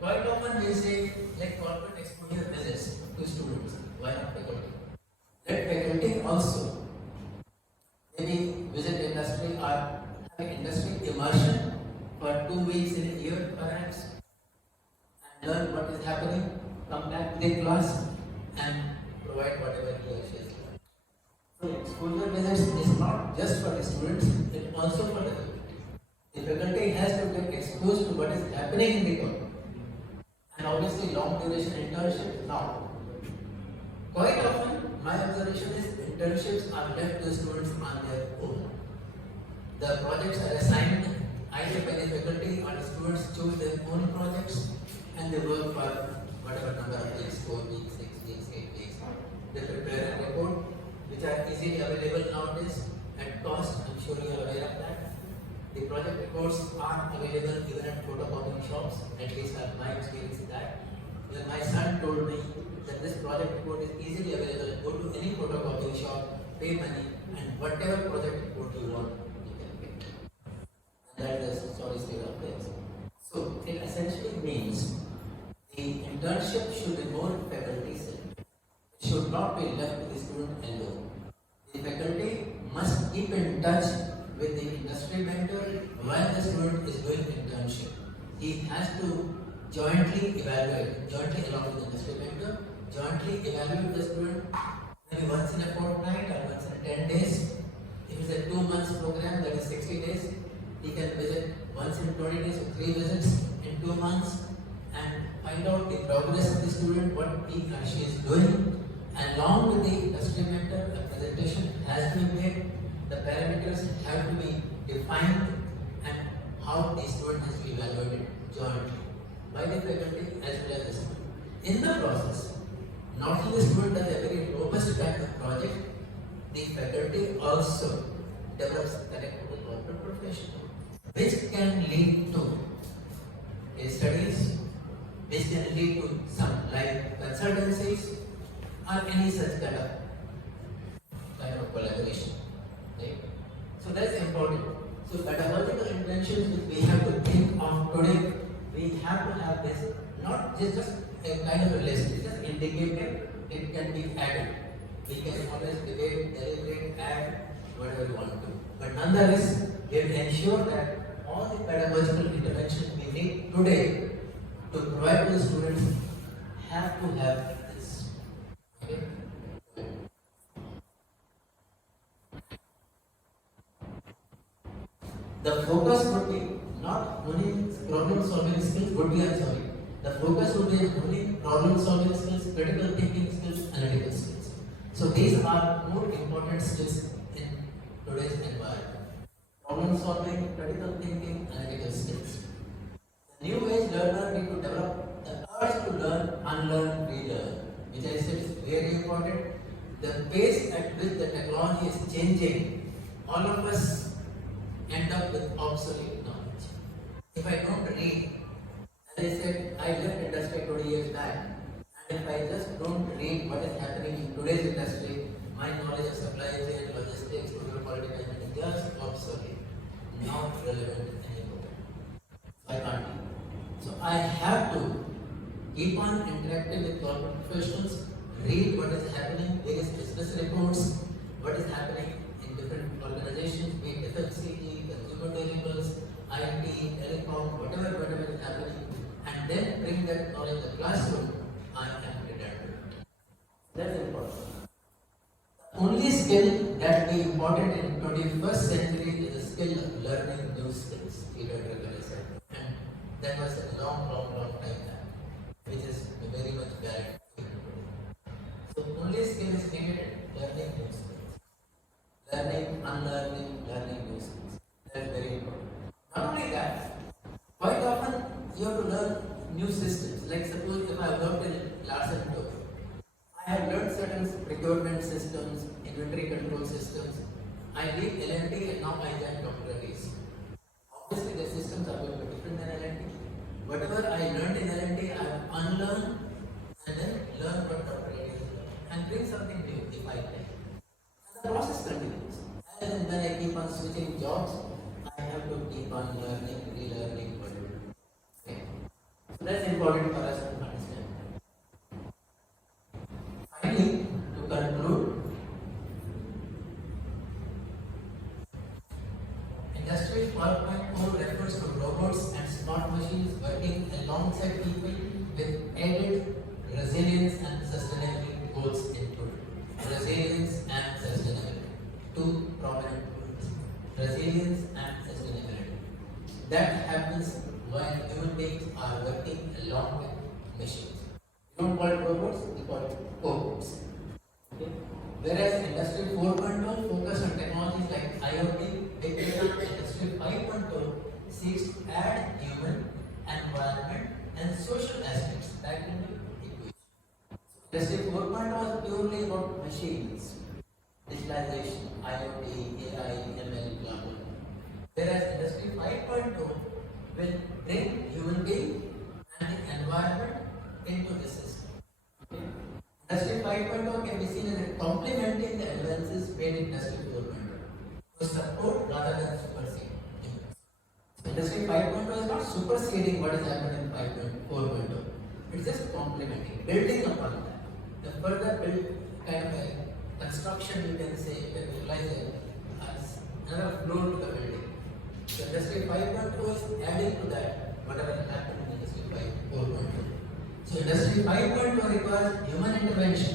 Quite often we say like corporate exposure visits to students. Why not faculty? Let faculty also maybe visit industry or have industry immersion for 2 weeks in a year perhaps and learn what is happening, come back to the class and provide whatever he or she has learned. So exposure visits is not just for the students, it also for the faculty. The faculty has to get exposed to what is happening in the company. And obviously long duration internship now. Quite often my observation is internships are left to students on their own. The projects are assigned either by the faculty or the students choose their own projects and they work for whatever number of weeks, 4 weeks, 6 weeks, 8 weeks. They prepare a report which are easily available nowadays at cost. I'm sure you are aware of that. The project reports are available even at photocopying shops, at least my experience is that. When my son told me that this project report is easily available, go to any photocopying shop, pay money, and whatever project report you want, you can pick. And that is the story state of things. So it essentially means the internship should be more faculty-centered. It should not be left to the student alone. The faculty must keep in touch with the industry mentor while the student is doing internship. He has to jointly evaluate, jointly along with the industry mentor, jointly evaluate the student maybe once in a fortnight or once in 10 days. If it's a 2 months program, that is 6 60 days. He can visit once in 20 days or 3 visits in 2 months and find out the progress of the student, what he or she is doing. And along with the industry mentor, a presentation has to be made, the parameters have to be defined, and how the student has to be evaluated jointly by the faculty as well as the student. In the process, not only the student does a very robust kind of project, the faculty also develops connected corporate professional, which can lead to case studies, which can lead to some like consultancies or any such kind of collaboration. Right? So that's important. So pedagogical intentions which we have to think of today, we have to have this, not just a kind of a list, it's just indicative, it can be added. We can always debate, deliberate, add whatever we want to. But nonetheless, we have to ensure that all the pedagogical interventions we need today to provide to the students have to have this. Okay? The focus would be not only problem solving skills, the focus would be only problem solving skills, critical thinking skills, analytical skills. So these are more important skills in today's environment. Problem solving, critical thinking, analytical skills. The new age learner need to develop the urge to learn, unlearn, relearn, which I said is very important. The pace at which the technology is changing, all of us end up with obsolete knowledge. If I don't read, as I said, I left industry 20 years back, and if I just don't read what is happening in today's industry, my knowledge of supply chain, logistics, rural quality management is just obsolete, not relevant anymore. So I can't read. So I have to keep on interacting with corporate professionals, read what is happening, various business reports, what is happening in different organizations, be it FMCG, consumer durables, IT, telecom, whatever is happening, and then bring that knowledge to the classroom. I am redundant. That's important. The only skill that will be important in 21st century is the skill of learning new skills. And that was a long time back, which is very much bad. So only skill is needed, learning new skills. Learning, unlearning, learning new skills. That's very important. Not only that, quite often you have to learn new systems. Like suppose if I have worked in Larsen & Toubro, I have learned certain procurement systems, inventory control systems. I leave L&T and now I join Dr. Rees. Obviously the systems are going to be different than L&T. Whatever I learned in L&T, I have unlearned and then learn what Dr. Rees and bring something new if I can. And the process continues. As and when I keep on switching jobs, I have to keep on learning, relearning, whatever. Okay. So that's important for us to understand. Finally, to conclude, Industry 4.0 refers to robots and smart machines working alongside people with added resilience and sustainability goals included. Resilience and sustainability. Two prominent words. Resilience and sustainability. That happens when human beings are working along with machines. We don't call it robots, we call it cobots. Okay? Whereas Industry 4.0 focus on technologies like IoT, big data, Industry 5.0 seeks to add human, environment, and social aspects back into the equation. Industry 4.0 is purely about machines, digitalization, IoT, AI, ML, blah blah. Whereas Industry 5.0 will bring human being and the environment into the system. Okay? Industry 5.0 can be seen as complementing the advances made in Industry 4.0 to support rather than supersede. So Industry 5.0 is not superseding what is happening in 4.0. It's just complementing, building upon that. The further build kind of a construction, you can say, you can visualize it as another floor to the building. So Industry 5.0 is adding to that whatever happened in Industry 4.0. So Industry 5.0 requires human intervention,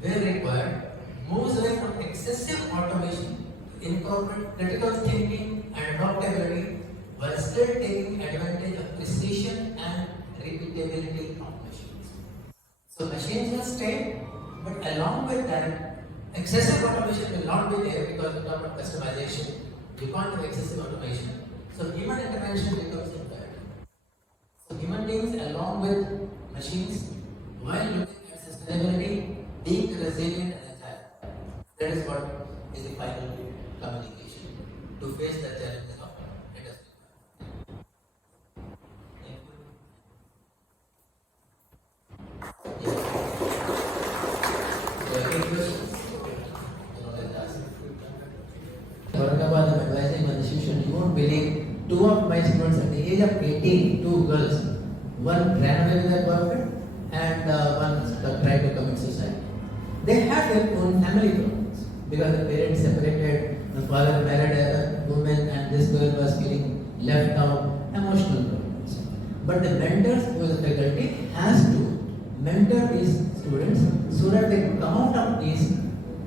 where required, moves away from excessive automation to incorporate critical thinking and adaptability while still taking advantage of precision and repeatability of machines. So machines will stay, but along with that, excessive automation will not be there because we talk about customization. You can't have excessive automation. So human intervention becomes imperative. So human beings along with machines, while looking at sustainability, being resilient and agile. That is what is the final communication to face the challenges of industry. Thank you. So any questions? Aurangabad, I'm advising one institution, you won't believe, two of my students at the age of 18, two girls, one ran away with her boyfriend and one tried to commit suicide. They had their own family problems because the parents separated, the father married a woman and this girl was feeling left out, emotional problems. But the mentors who is the faculty has to mentor these students so that they come out of these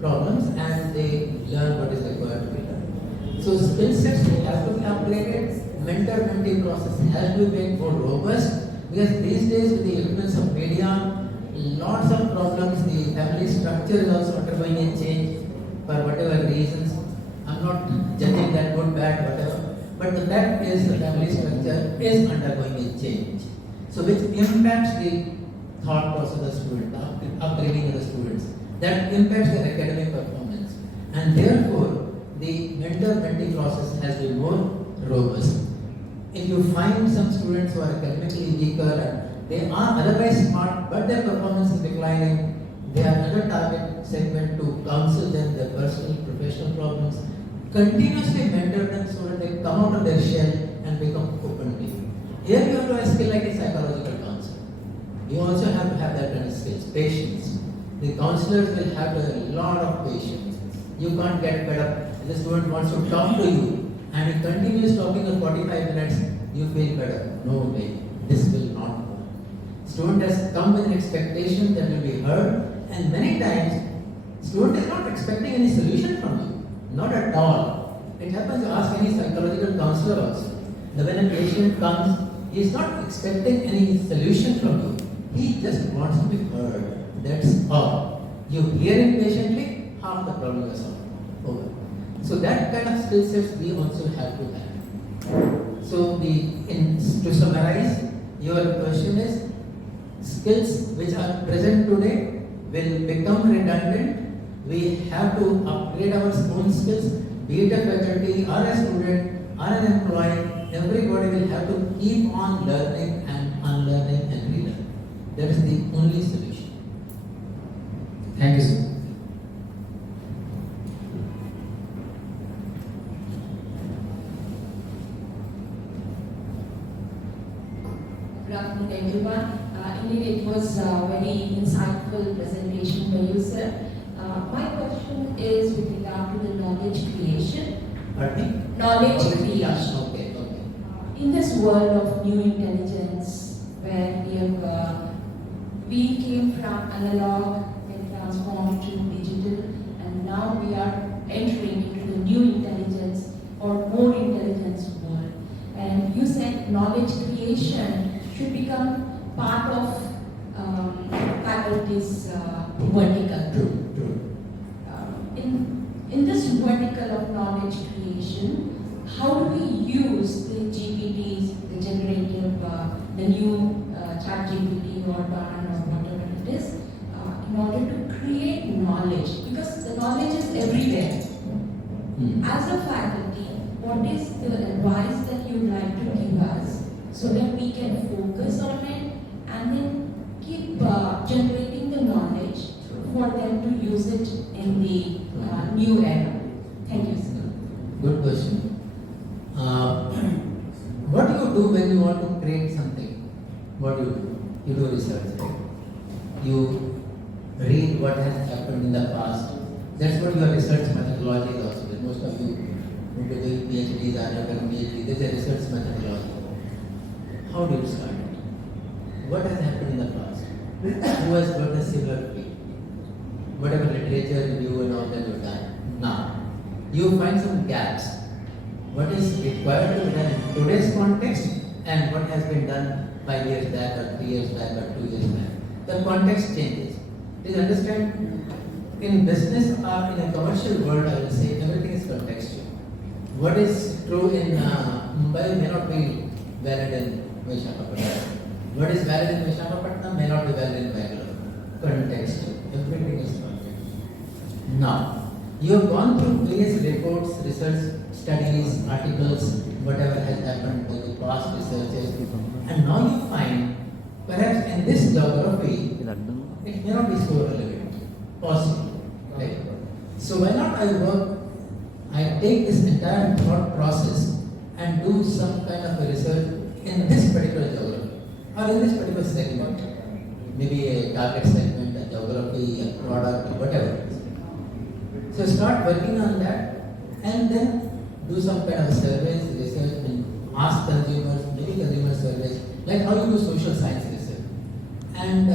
problems and they learn what is required to be done. So skill sets have to be upgraded, mentor-mentee process has to be made more robust because these days with the influence of media, lots of problems, the family structure is also undergoing a change for whatever reasons. I'm not judging that good, bad, whatever, but the fact is the family structure is undergoing a change. So which impacts the thought process of the student, the upbringing of the students, that impacts their academic performance. And therefore, the mentor-mentee process has to be more robust. If you find some students who are academically weaker and they are otherwise smart, but their performance is declining, they are another target segment to counsel them their personal, professional problems. Continuously mentor them so that they come out of their shell and become open to you. Here you have to have a skill like a psychological counselor. You also have to have that kind of skills, patience. The counselors will have a lot of patience. You can't get fed up. If the student wants to talk to you and he continues talking for 45 minutes, you feel better. No way, this will not work. Student has come with an expectation that will be heard, and many times student is not expecting any solution from you. Not at all. It happens, you ask any psychological counselor also. That when a patient comes, he is not expecting any solution from you. He just wants to be heard. That's all. You hear him patiently, half the problem is solved. Over. So that kind of skill sets we also have to have. So to summarize, your question is, skills which are present today will become redundant. We have to upgrade our own skills, be it a faculty or a student or an employee. Everybody will have to keep on learning and unlearning and relearning. That is the only solution. Thank you, sir. Good afternoon, everyone. Indeed, it was a very insightful presentation by you, sir. My question is with regard to the knowledge creation. Pardon me? Knowledge creation. Okay. In this world of new intelligence, where we came from analog and transformed to digital, and now we are entering into the new intelligence or more intelligence world. And you said knowledge creation should become part of faculty's vertical. True. In this vertical of knowledge creation, how do we use the GPTs, the generative, the new chat GPT or Dawn or whatever it is, in order to create knowledge? Because the knowledge is everywhere. As a faculty, what is the advice that you would like to give us so that we can focus on it and then keep generating the knowledge for them to use it in the new era? Thank you, sir. Good question. What do you do when you want to create something? What do? You do research, right? You read what has happened in the past. That's what your research methodology is also. Most of you who do PhDs are having PhD, there's a research methodology. How do you start it? What has happened in the past? Who has worked a similar field? Whatever literature review and all that you've done. Now, you find some gaps. What is required to be done in today's context and what has been done 5 years back or 3 years back or 2 years back. The context changes. Please understand, in business or in a commercial world, I will say everything is contextual. What is true in Mumbai may not be valid in Visakhapatnam. What is valid in Visakhapatnam may not be valid in Bangalore. Contextual. Everything is contextual. Now, you have gone through various reports, research, studies, articles, whatever has happened with the past researches, and now you find perhaps in this geography it may not be so relevant, possibly. Right? So why not I take this entire thought process and do some kind of a research in this particular geography or in this particular segment, maybe a target segment, a geography, a product, or whatever it is. So start working on that and then do some kind of surveys, research, and ask consumers, maybe consumer surveys, like how you do social science research, and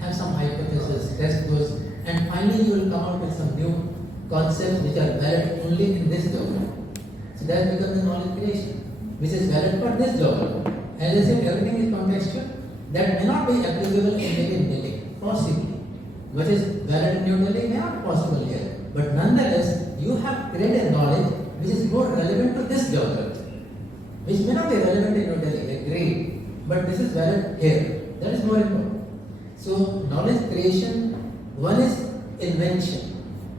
have some hypotheses, test those, and finally you will come out with some new concepts which are valid only in this geography. So that becomes the knowledge creation, which is valid for this geography. As I said, everything is contextual. That may not be applicable in maybe in Delhi, possibly. What is valid in New Delhi may not be possible here. But nonetheless, you have created knowledge which is more relevant to this geography, which may not be relevant in New Delhi, agreed, but this is valid here. That is more important. So, knowledge creation, one is invention.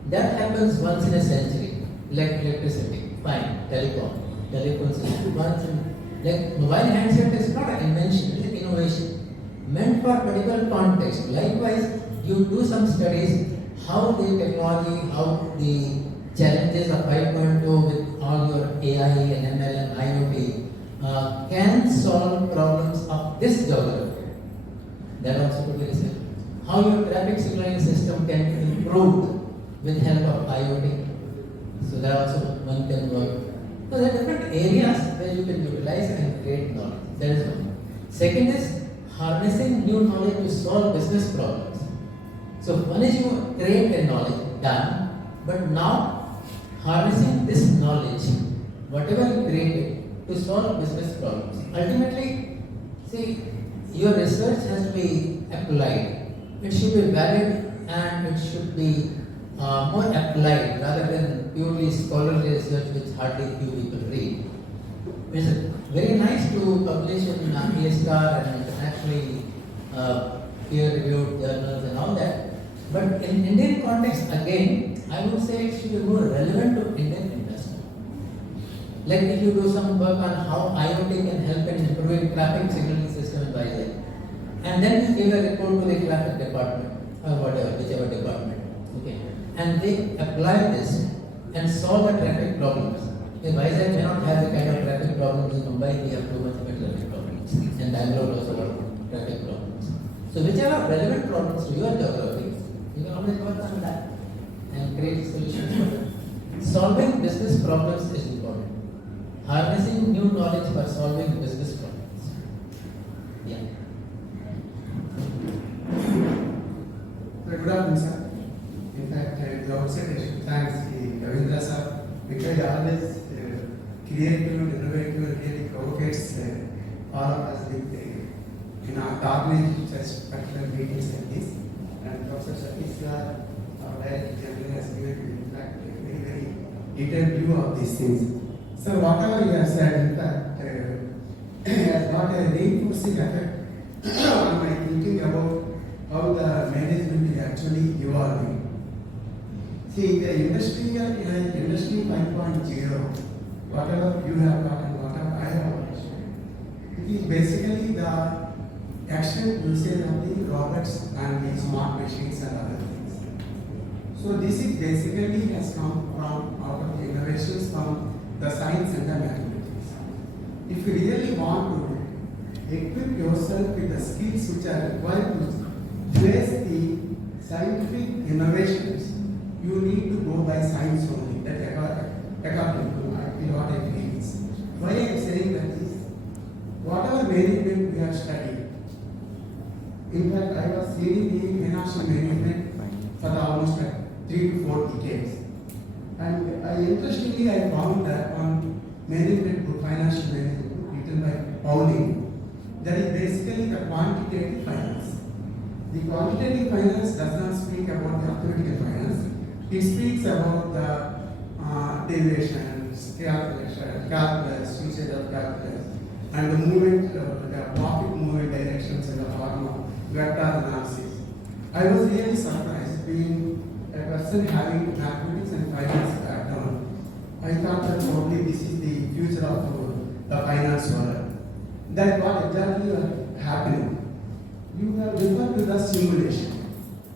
That happens once in a century, like electricity, fine, telephone system, once in, like mobile handset is not an invention, it is innovation, meant for particular context. Likewise, you do some studies, how the technology, how the challenges of 5.0 with all your AI and ML and IoT can solve problems of this geography. That also could be research. How your traffic signaling system can improve with help of IoT. So that also one can work. So there are different areas where you can utilize and create knowledge. That is one. Second is harnessing new knowledge to solve business problems. So one is you create a knowledge, done, but now harnessing this knowledge, whatever you created, to solve business problems. Ultimately, see, your research has to be applied. It should be valid and it should be more applied rather than purely scholarly research which hardly few people read. It's very nice to publish in PSR and internationally peer-reviewed journals and all that. But in Indian context, again, I would say it should be more relevant to Indian industry. Like if you do some work on how IoT can help in improving traffic signaling system in Vizag, and then you give a report to the traffic department or whatever, whichever department, okay, and they apply this and solve the traffic problems. In Vizag may not have the kind of traffic problems in Mumbai. We have too much traffic problems, and Bangalore also a lot of traffic problems. So whichever relevant problems to your geography, you can always work on that and create solutions for them. Solving business problems is important. Harnessing new knowledge for solving business problems. Yeah. Good afternoon, sir. In fact, at the outset, I should thank Ravindra sir because he always creative, innovative, really provocates all of us with organizing such particular meetings like this. And Professor Satish sir, our director general, has given in fact a very, very detailed view of these things. So whatever you have said, in fact, has got a reinforcing effect on my thinking about how the management is actually evolving. See, the industry 5.0, whatever you have got and whatever I have understood, it is basically the extent usage of the robots and the smart machines and other things. So this is basically has come from out of the innovations from the science and the mathematics. If you really want to equip yourself with the skills which are required to face the scientific innovations, you need to go by science only. That according to what I feel is. Why I am saying that is, whatever management we have studied, in fact I was leading the financial management for almost 3 to 4 decades. And I interestingly, I found that on management book, financial management book, written by Pauling, that is basically the quantitative finance. The quantitative finance does not speak about the theoretical finance. It speaks about the deviations, calculus, usage of calculus, and the movement, the profit movement directions in the form of vector analysis. I was really surprised being a person having mathematics and finance background. I thought that probably this is the future of the finance world. That's what exactly happening. You have referred to the simulation.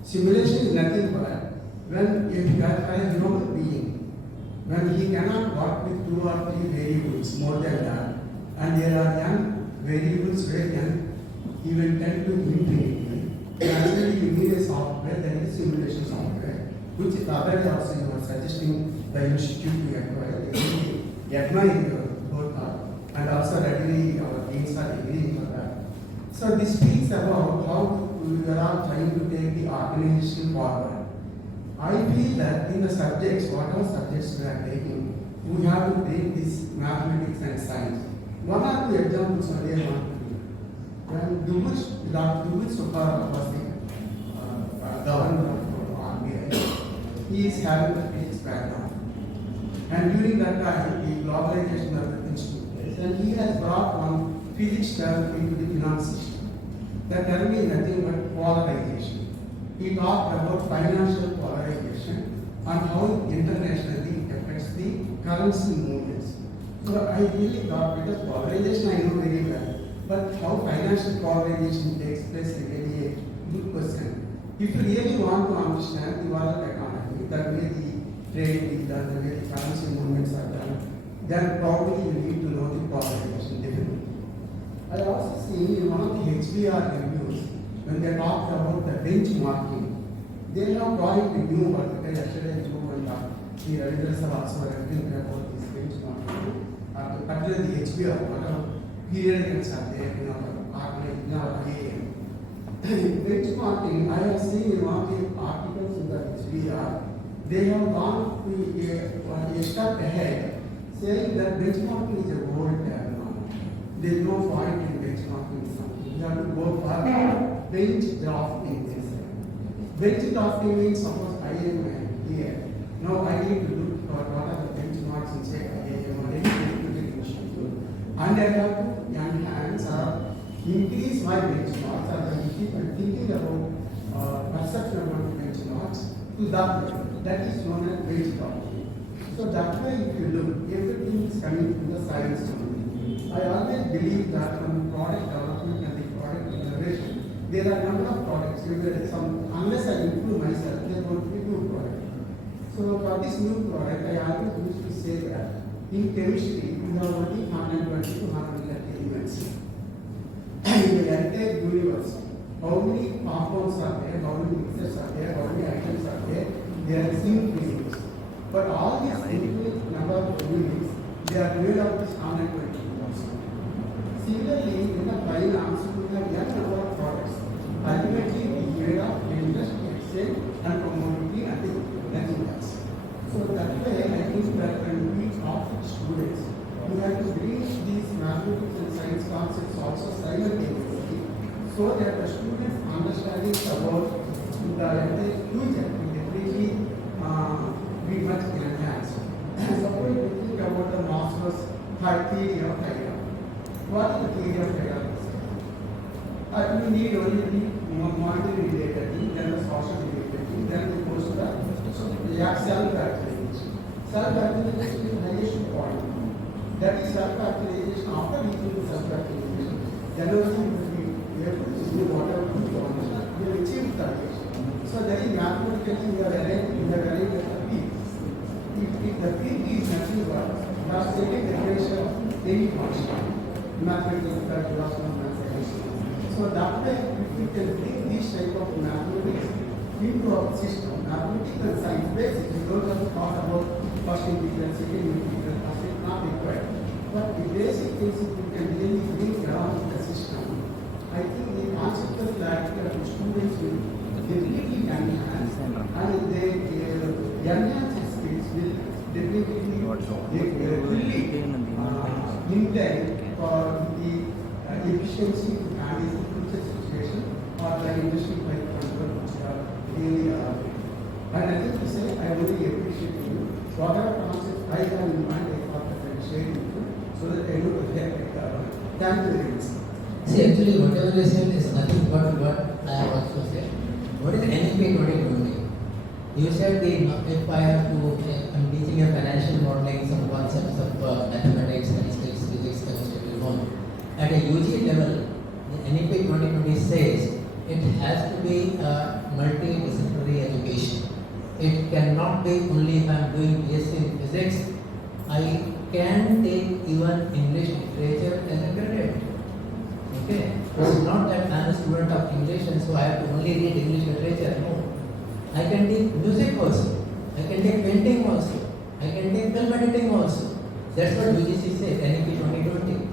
Simulation is nothing but when if you are a human being, when he cannot work with 2 or 3 variables more than that, and there are young variables where he will tend to infinity. Actually, you need a software that is simulation software, which the other day also you were suggesting the institute to acquire. Admire your work, and also readily our teams are agreeing for that. So this speaks about how we are all trying to take the organization forward. I feel that in the subjects, whatever subjects we are taking, we have to take this mathematics and science. One or two examples only I want to give. When Dr. Dubush Sukara was the governor of RBI, he is having a physics background. And during that time, the globalization of the institute, and he has brought one physics term into the finance system. That term is nothing but polarization. He talked about financial polarization and how internationally it affects the currency movements. So I really thought, because polarization I know very well, but how financial polarization takes place is really a good question. If you really want to understand the world economy, the way the trade is done, the way the currency movements are done, then probably you need to know the polarization differently. I also see in one of the HBR reviews, when they talked about the benchmarking, they have coined a new word. Yesterday, you and the editors have also written about this benchmarking. Particularly the HBR, whatever periodicals are there in our IAM. Benchmarking, I have seen in one of the articles in the HBR, they have gone to a step ahead, saying that benchmarking is a old term now. There is no point in benchmarking something. You have to go for bench drafting. Bench drafting means suppose I am here. Now I need to look for what are the benchmarks and say I am already to the institute. And I have to enhance or increase my benchmarks, or if I'm thinking about perception about benchmarks to that level. That is known as bench drafting. So that way, if you look, everything is coming from the science domain. I always believe that from product development and the product innovation, there are a number of products. Unless I improve myself, there won't be new product. So for this new product, I always used to say that in chemistry, we have only 120 to 130 elements. In the entire universe, how many compounds are there, how many mixtures are there, how many items are there, they are single units. But all these single number of units, they are made of this 120 elements. Similarly, in the finance, we have n number of products. Ultimately, we made of interest, exchange, and commodity, and nothing else. So that way, I think that when we talk to students, we have to bring these mathematics and science concepts also simultaneously, so that the students' understanding about the entire future will definitely be much enhanced. Suppose we think about the Maslow's theory of hierarchy. What is the theory of hierarchy? We need only the monetary related thing, then the social related thing, then we go to the self-actualization. Self-actualization is the highest point. That is self-actualization. After reaching the self-actualization, then only we have to do whatever we want. We have achieved that. So that is mathematically we have arranged at the peak. If the peak is nothing but the second iteration of any function, mathematical calculation of mathematics. So that way, if we can bring this type of mathematics into our system, mathematics and science basic, we don't have to talk about first integral, second integral, it's not required. But the basic things we can really bring around the system, I think the conceptual clarity of the students will definitely enhance, and they enhance skills will definitely intend for the efficiency to handle the future situation or the industry might control really and I think to say I really appreciate you. Whatever concepts I have in mind, I thought that I share with you so that I know the thank you very much. See, actually, whatever you said is nothing but what I have also said. What is NEP 2020? You said if I have to, I'm teaching a financial modeling, some concepts of mathematics, statistics, physics, chemistry, at a UG level, the NEP 2020 says it has to be a multidisciplinary education. It cannot be only if I am doing BSc in physics. I can take even English literature as a credit. Okay, it's not that I am a student of English and so I have to only read English literature. No, I can take music also. I can take painting also. I can take film editing also. That's what UGC says, NEP 2020.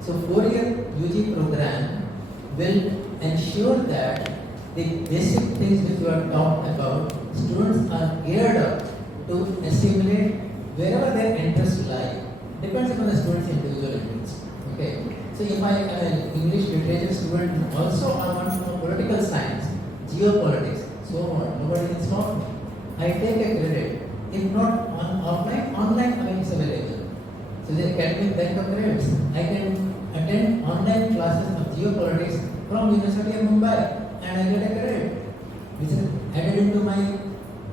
So 4-year UG program will ensure that the basic things which you are taught about, students are geared up to assimilate wherever their interests lie. Depends upon the student's individual interests. Okay. So if I am an English literature student, also I want to know political science, geopolitics, so on. Nobody can stop me. I take a credit. If not on offline, online I mean it's available. So the academic bank of credits. I can attend online classes of geopolitics from University of Mumbai and I get a credit, which is added into my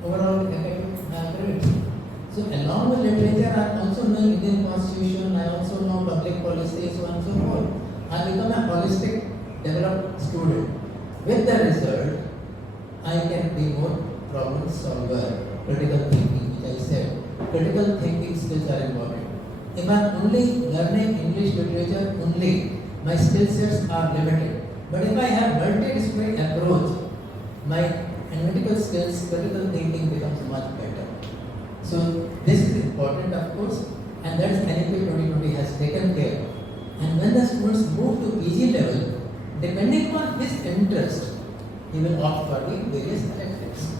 overall academic credits. So along with literature, I also know Indian Constitution, I also know public policy, so on and so forth. I become a holistic, developed student. With the result, I can be more problem solver, critical thinking, which I said. Critical thinking skills are important. If I am only learning English literature only, my skill sets are limited. But if I have multidisciplinary approach, my analytical skills, critical thinking becomes much better. So this is important, of course, and that is NEP 2020 has taken care. And when the students move to PG level, depending on his interest, he will opt for the various electives.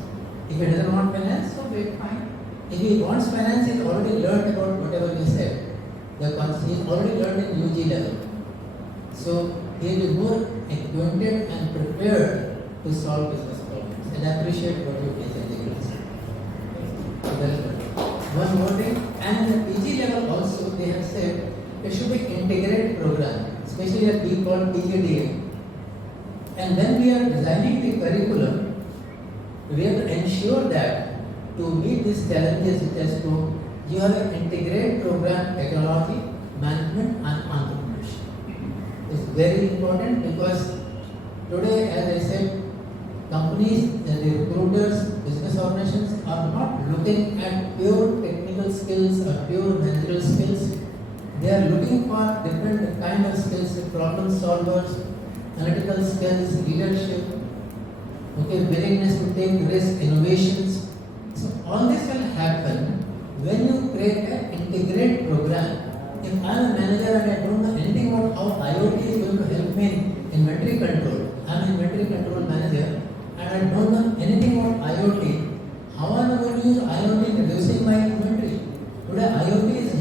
If he doesn't want finance, so great, fine. If he wants finance, he has already learned about whatever you said. He has already learned in UG level. So he will be more acquainted and prepared to solve business problems. And I appreciate what you did. One more thing, and in the PG level also they have said it should be integrated program, especially a we call PGDA. And when we are designing the curriculum, we have to ensure that to meet these challenges which I spoke, you have an integrated program, technology, management and entrepreneurship. It's very important because today, as I said, companies, the recruiters, business organizations are not looking at pure technical skills or pure managerial skills. They are looking for different kind of skills, problem solvers, analytical skills, leadership, okay, willingness to take risk, innovations. So all this will happen when you create an integrated program. If I am a manager and I don't know anything about how IoT is going to help me in inventory control, I am an inventory control manager and I don't know anything about IoT, how am I going to use IoT in reducing my inventory? Today IoT is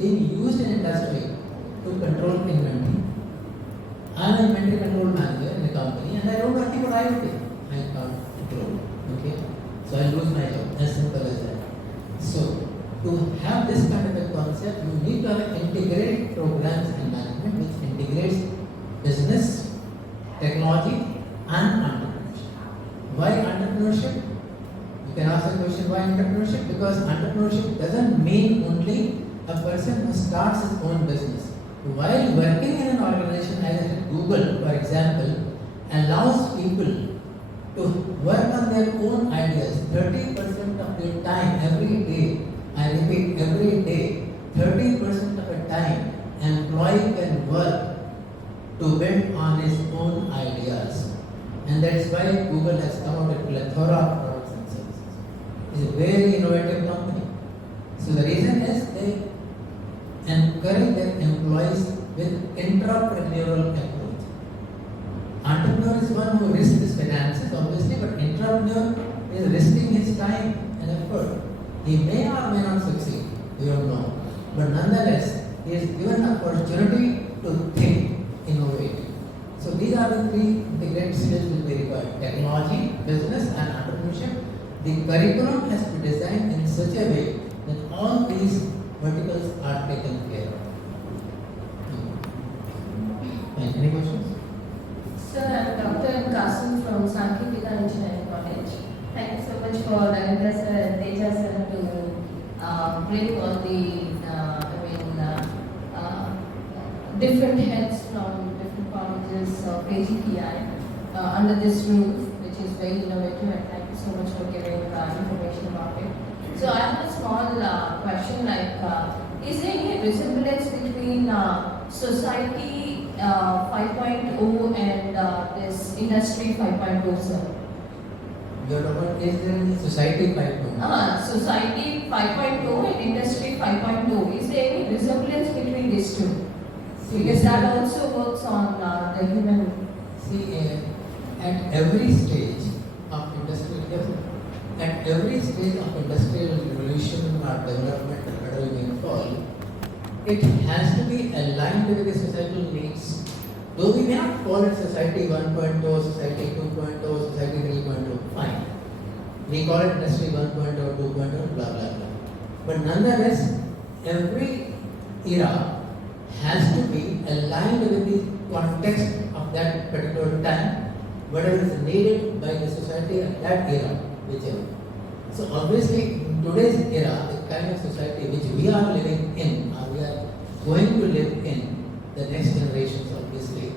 being used in industry to control inventory. I am an inventory control manager in a company and I don't know anything about IoT. I can't control. Okay? So I lose my job. As simple as that. So to have this kind of a concept, you need to have integrated programs and management which integrates business, technology and entrepreneurship. Why entrepreneurship? You can ask the question, why entrepreneurship? Because entrepreneurship doesn't mean only a person who starts his own business. While working in an organization as Google, for example, allows people to work on their own ideas 30% of their time every day. I repeat, every day, 30% of the time, employee can work to build on his own ideas. And that's why Google has come out with a plethora of products and services. It's a very innovative company. So the reason is they encourage their employees with entrepreneurial approach. Entrepreneur is one who risks his finances, obviously, but entrepreneur is risking his time and effort. He may or may not succeed, we don't know. But nonetheless, he is given an opportunity to think, innovate. So these are the three integrated skills will be required: technology, business, and entrepreneurship. The curriculum has to be designed in such a way that all these verticals are taken care of. Any questions? Sir, I'm Dr. Kasim from Sankeyika Engineering College. Thank you so much for Ravindra sir and Teja sir to bring all the different heads from different colleges of AGPI under this roof, which is very innovative, and thank you so much for giving information about it. So I have a small question like, is there any resemblance between society 5.0 and this industry 5.0, sir? Your about is there any society 5.0? Society 5.0 and industry 5.0. Is there any resemblance between these two? Because that also works on the human. See, at every stage of industrial revolution or development, whatever you may call, it has to be aligned with the societal needs. Though we may not call it society 1.0, society 2.0, society 3.0, fine. We call it industry 1.0, 2.0, blah blah blah. But nonetheless, every era has to be aligned with the context of that particular time, whatever is needed by the society at that era, whichever. So obviously, in today's era, the kind of society which we are living in, or we are going to live in, the next generations obviously,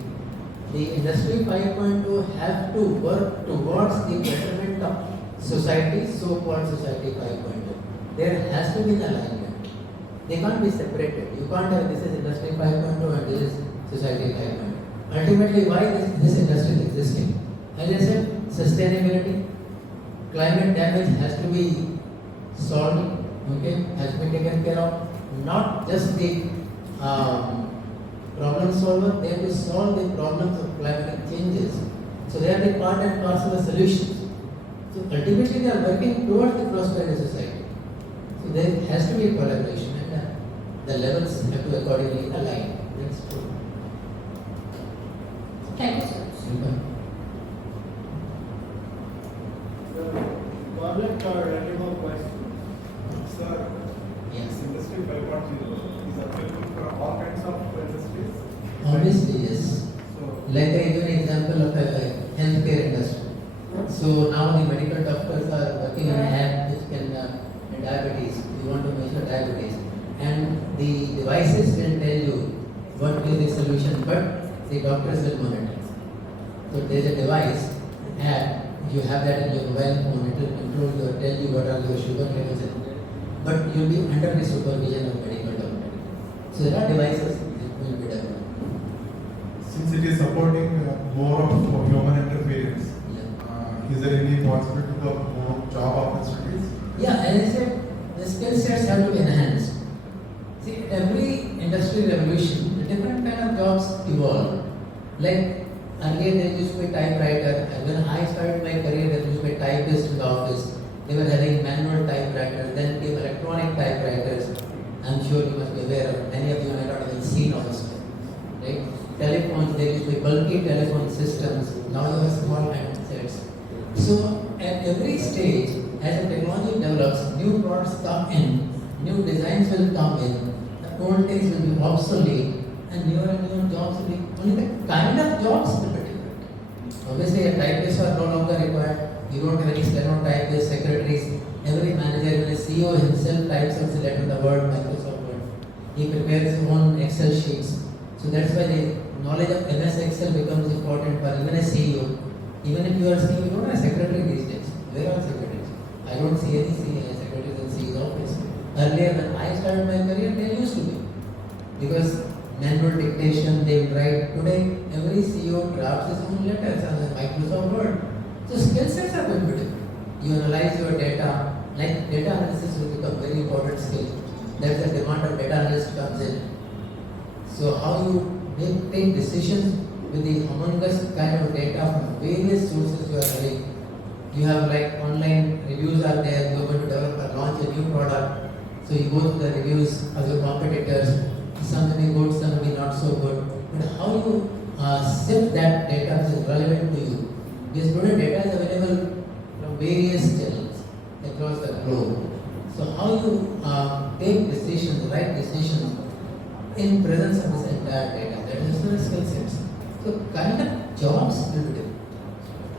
the industry 5.0 have to work towards the betterment of society, so-called society 5.0. There has to be an alignment. They can't be separated. You can't have this is industry 5.0 and this is society 5.0. Ultimately, why this industry is existing? As I said, sustainability, climate damage has to be solved, okay, has to be taken care of. Not just the problem solver, they have to solve the problems of climatic changes. So they are the part and parcel of solutions. So ultimately they are working towards the prosperity society. So there has to be a collaboration and the levels have to accordingly align. That's true. Thank you, sir. Government or any more questions? Sir, Yes. Industry 5.0 is available for all kinds of industries? Obviously, yes. So, Like I give an example of a healthcare industry. So now the medical doctors are working on an app which can diabetes. You want to measure diabetes, and the devices will tell you what is the solution, but the doctors will monitor. So there is a device app. You have that in your mobile phone. It will control your, tell you what are your sugar levels, but you'll be under the supervision of medical doctor. So there are devices that will be developed. since it is supporting more of human interference, is there any possibility of more job opportunities? Yeah, as I said, the skill sets have to be enhanced. See, every industrial revolution, the different kind of jobs evolve. Like earlier there used to be typewriter, and when I started my career there used to be typist in the office. They were having manual typewriters, then came electronic typewriters. I'm sure you must be aware of, many of you might not have seen also. Right? Telephones, there used to be bulky telephone systems, now you have small handsets. So at every stage, as the technology develops, new products come in, new designs will come in, the old things will be obsolete, and newer jobs will be, only the kind of jobs will be different. Obviously, a typist are no longer required. You don't have any stenotypists, secretaries. Every manager, even a CEO himself types out the letter, the word, Microsoft Word. He prepares his own Excel sheets. So that's why the knowledge of MS Excel becomes important for even a CEO. Even if you are CEO, you don't have a secretary these days. Where are secretaries? I don't see any secretaries in CEO's office. Earlier, when I started my career, there used to be. Because manual dictation, they will write. Today, every CEO drafts his own letters on the Microsoft Word. So skill sets are going to be different. You analyze your data, like data analysis will become very important skill. That's the demand of data analyst comes in. So how you take decisions with the humongous kind of data from various sources you are having. You have like online reviews are there, you are going to develop or launch a new product. So you go to the reviews of your competitors. Some may be good, some may be not not so good, but how you sift that data which is relevant to you. This student data is available from various channels across the globe. So how you take decisions, right decisions in presence of this entire data, that is the skill sets. So kind of jobs will be different.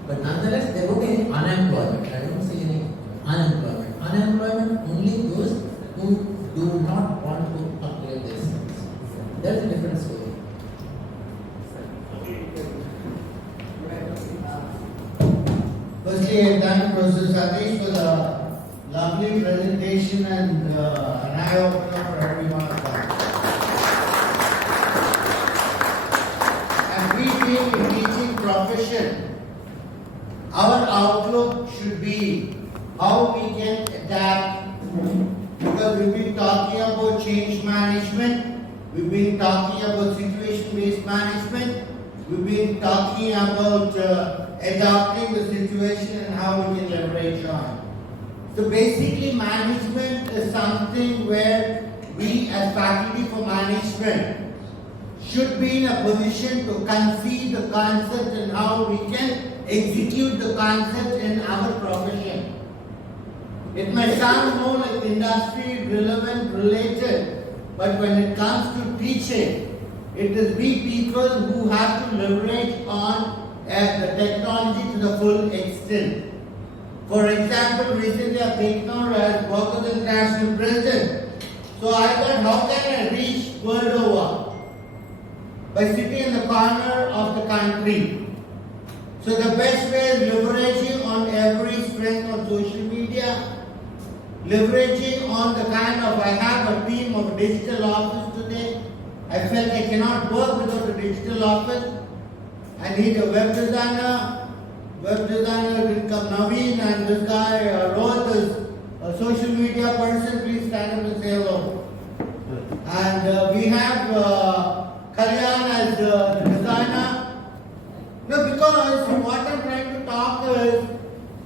But nonetheless, there will be unemployment. I don't see any unemployment. Unemployment only those who do not want to upgrade their skills. That's a different story. Firstly, I thank Professor Satish for the lovely presentation and an eye-opener for everyone of us. And we being a teaching profession, our outlook should be how we can adapt, because we've been talking about change management, we've been talking about situation-based management, we've been talking about adapting the situation and how we can leverage on. So basically management is something where we as faculty for management should be in a position to conceive the concept and how we can execute the concept in our profession. It may sound more like industry relevant, related, but when it comes to teaching, it is we people who have to leverage on the technology to the full extent. For example, recently I've taken over as Workers International President. So I thought, how can I reach world over? By sitting in the corner of the country. So the best way is leveraging on every strength on social media, leveraging on the kind of, I have a team of digital office today. I felt I cannot work without a digital office. I need a web designer. Web designer will come Naveen, and this guy Rohit is a social media person. Please stand up and say hello. And we have Kalyan as the designer. No, because what I'm trying to talk is,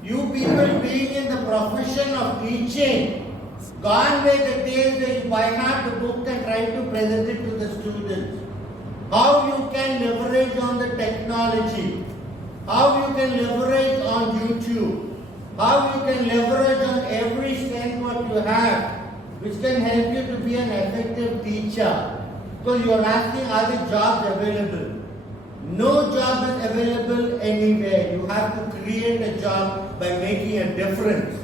you people being in the profession of teaching, gone by the days where you buy not the book and try to present it to the students. How you can leverage on the technology, how you can leverage on YouTube, how you can leverage on every strength what you have, which can help you to be an effective teacher. So you are asking, are the jobs available? No job is available anywhere. You have to create a job by making a difference.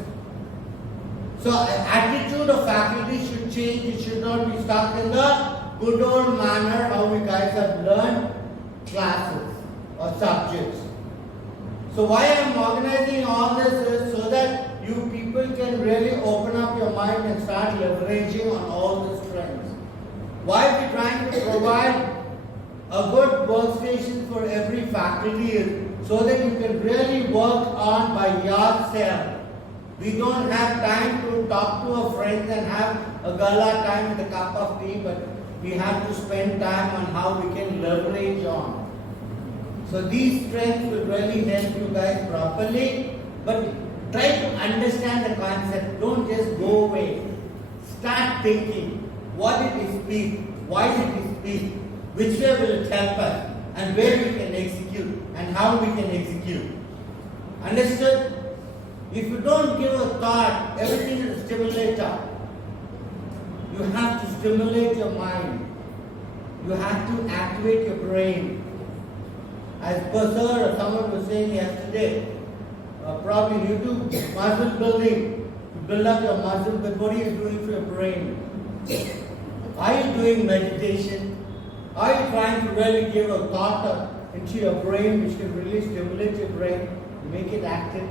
So attitude of faculty should change. It should not be stuck in the good old manner how we guys have learned classes or subjects. So why I am organizing all this is so that you people can really open up your mind and start leveraging on all the strengths. Why we trying to provide a good workstation for every faculty is so that you can really work on by yourself. We don't have time to talk to a friend and have a gala time with a cup of tea, but we have to spend time on how we can leverage on. So these strengths will really help you guys properly, but try to understand the concept. Don't just go away. Start thinking. What did he speak? Why did he speak? Which way will it help us? And where we can execute and how we can execute. Understood? If you don't give a thought, everything is a stimulator. You have to stimulate your mind. You have to activate your brain. As Sir or someone was saying yesterday, probably you do muscle building to build up your muscle, but what are you doing for your brain? Are you doing meditation? Are you trying to really give a thought into your brain which can really stimulate your brain, make it active?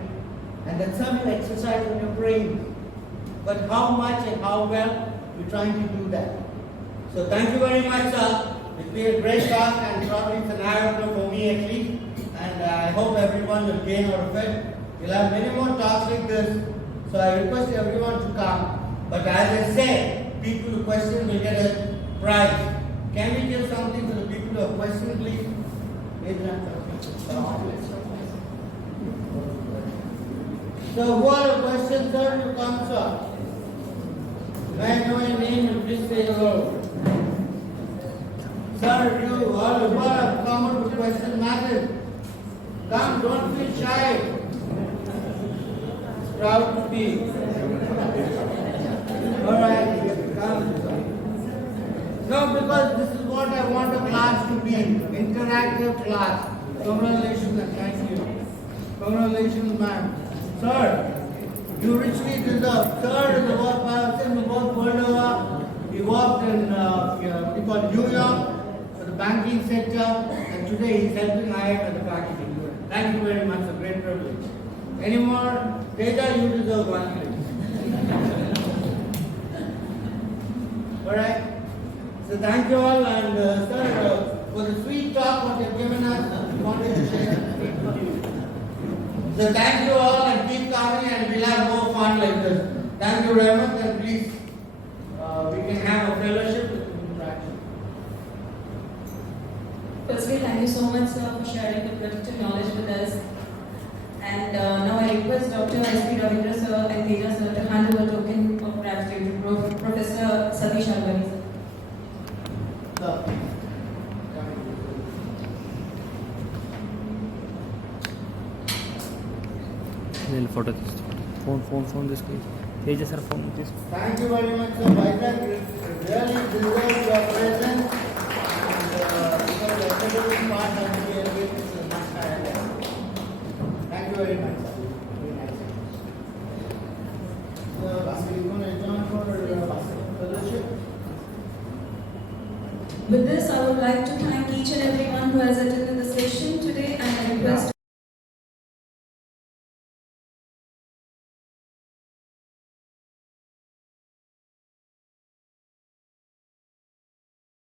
And that's some exercise on your brain. But how much and how well you're trying to do that? So thank you very much, sir. It's been a great talk and probably it's an eye-opener for me at least. And I hope everyone will gain out of it. We'll have many more talks like this. So I request everyone to come. But as I said, people who question will get a prize. Can we give something to the people who have questioned, please? So who are the questions, sir? You come, sir. May I know your name and please say hello. Sir, you all who have come to question matters. Come, don't feel shy. Proud to be. Alright, come. No, because this is what I want a class to be. Interactive class. Congratulations and thank you. Congratulations, ma'am. Sir, you richly deserve. Sir is the work I have seen both world over. He worked in New York for the banking sector, and today he's helping higher at the faculty. Thank you very much, a great privilege. Any more? Teja, you deserve one, please. Alright. So thank you all, and sir, for the sweet talk what you've given us, we wanted to share it with you. So thank you all, and keep coming, and we'll have more fun like this. Thank you very much, and please, we can have a fellowship with interaction. Firstly, thank you so much, sir, for sharing the critical knowledge with us. And now I request Dr. S.P. Ravindra sir and Teja sir to hand over token of gratitude to Professor Satish Ailawadi sir. Little photo this. Phone this please. Tejas sir, phone this. Thank you very much, sir. Vizag really deserves your presence. And because the academic part of the area is much higher. Thank you very much, sir. Very nice. So, we're going to join for fellowship. With this, I would like to thank each and everyone who has attended the session today, and I request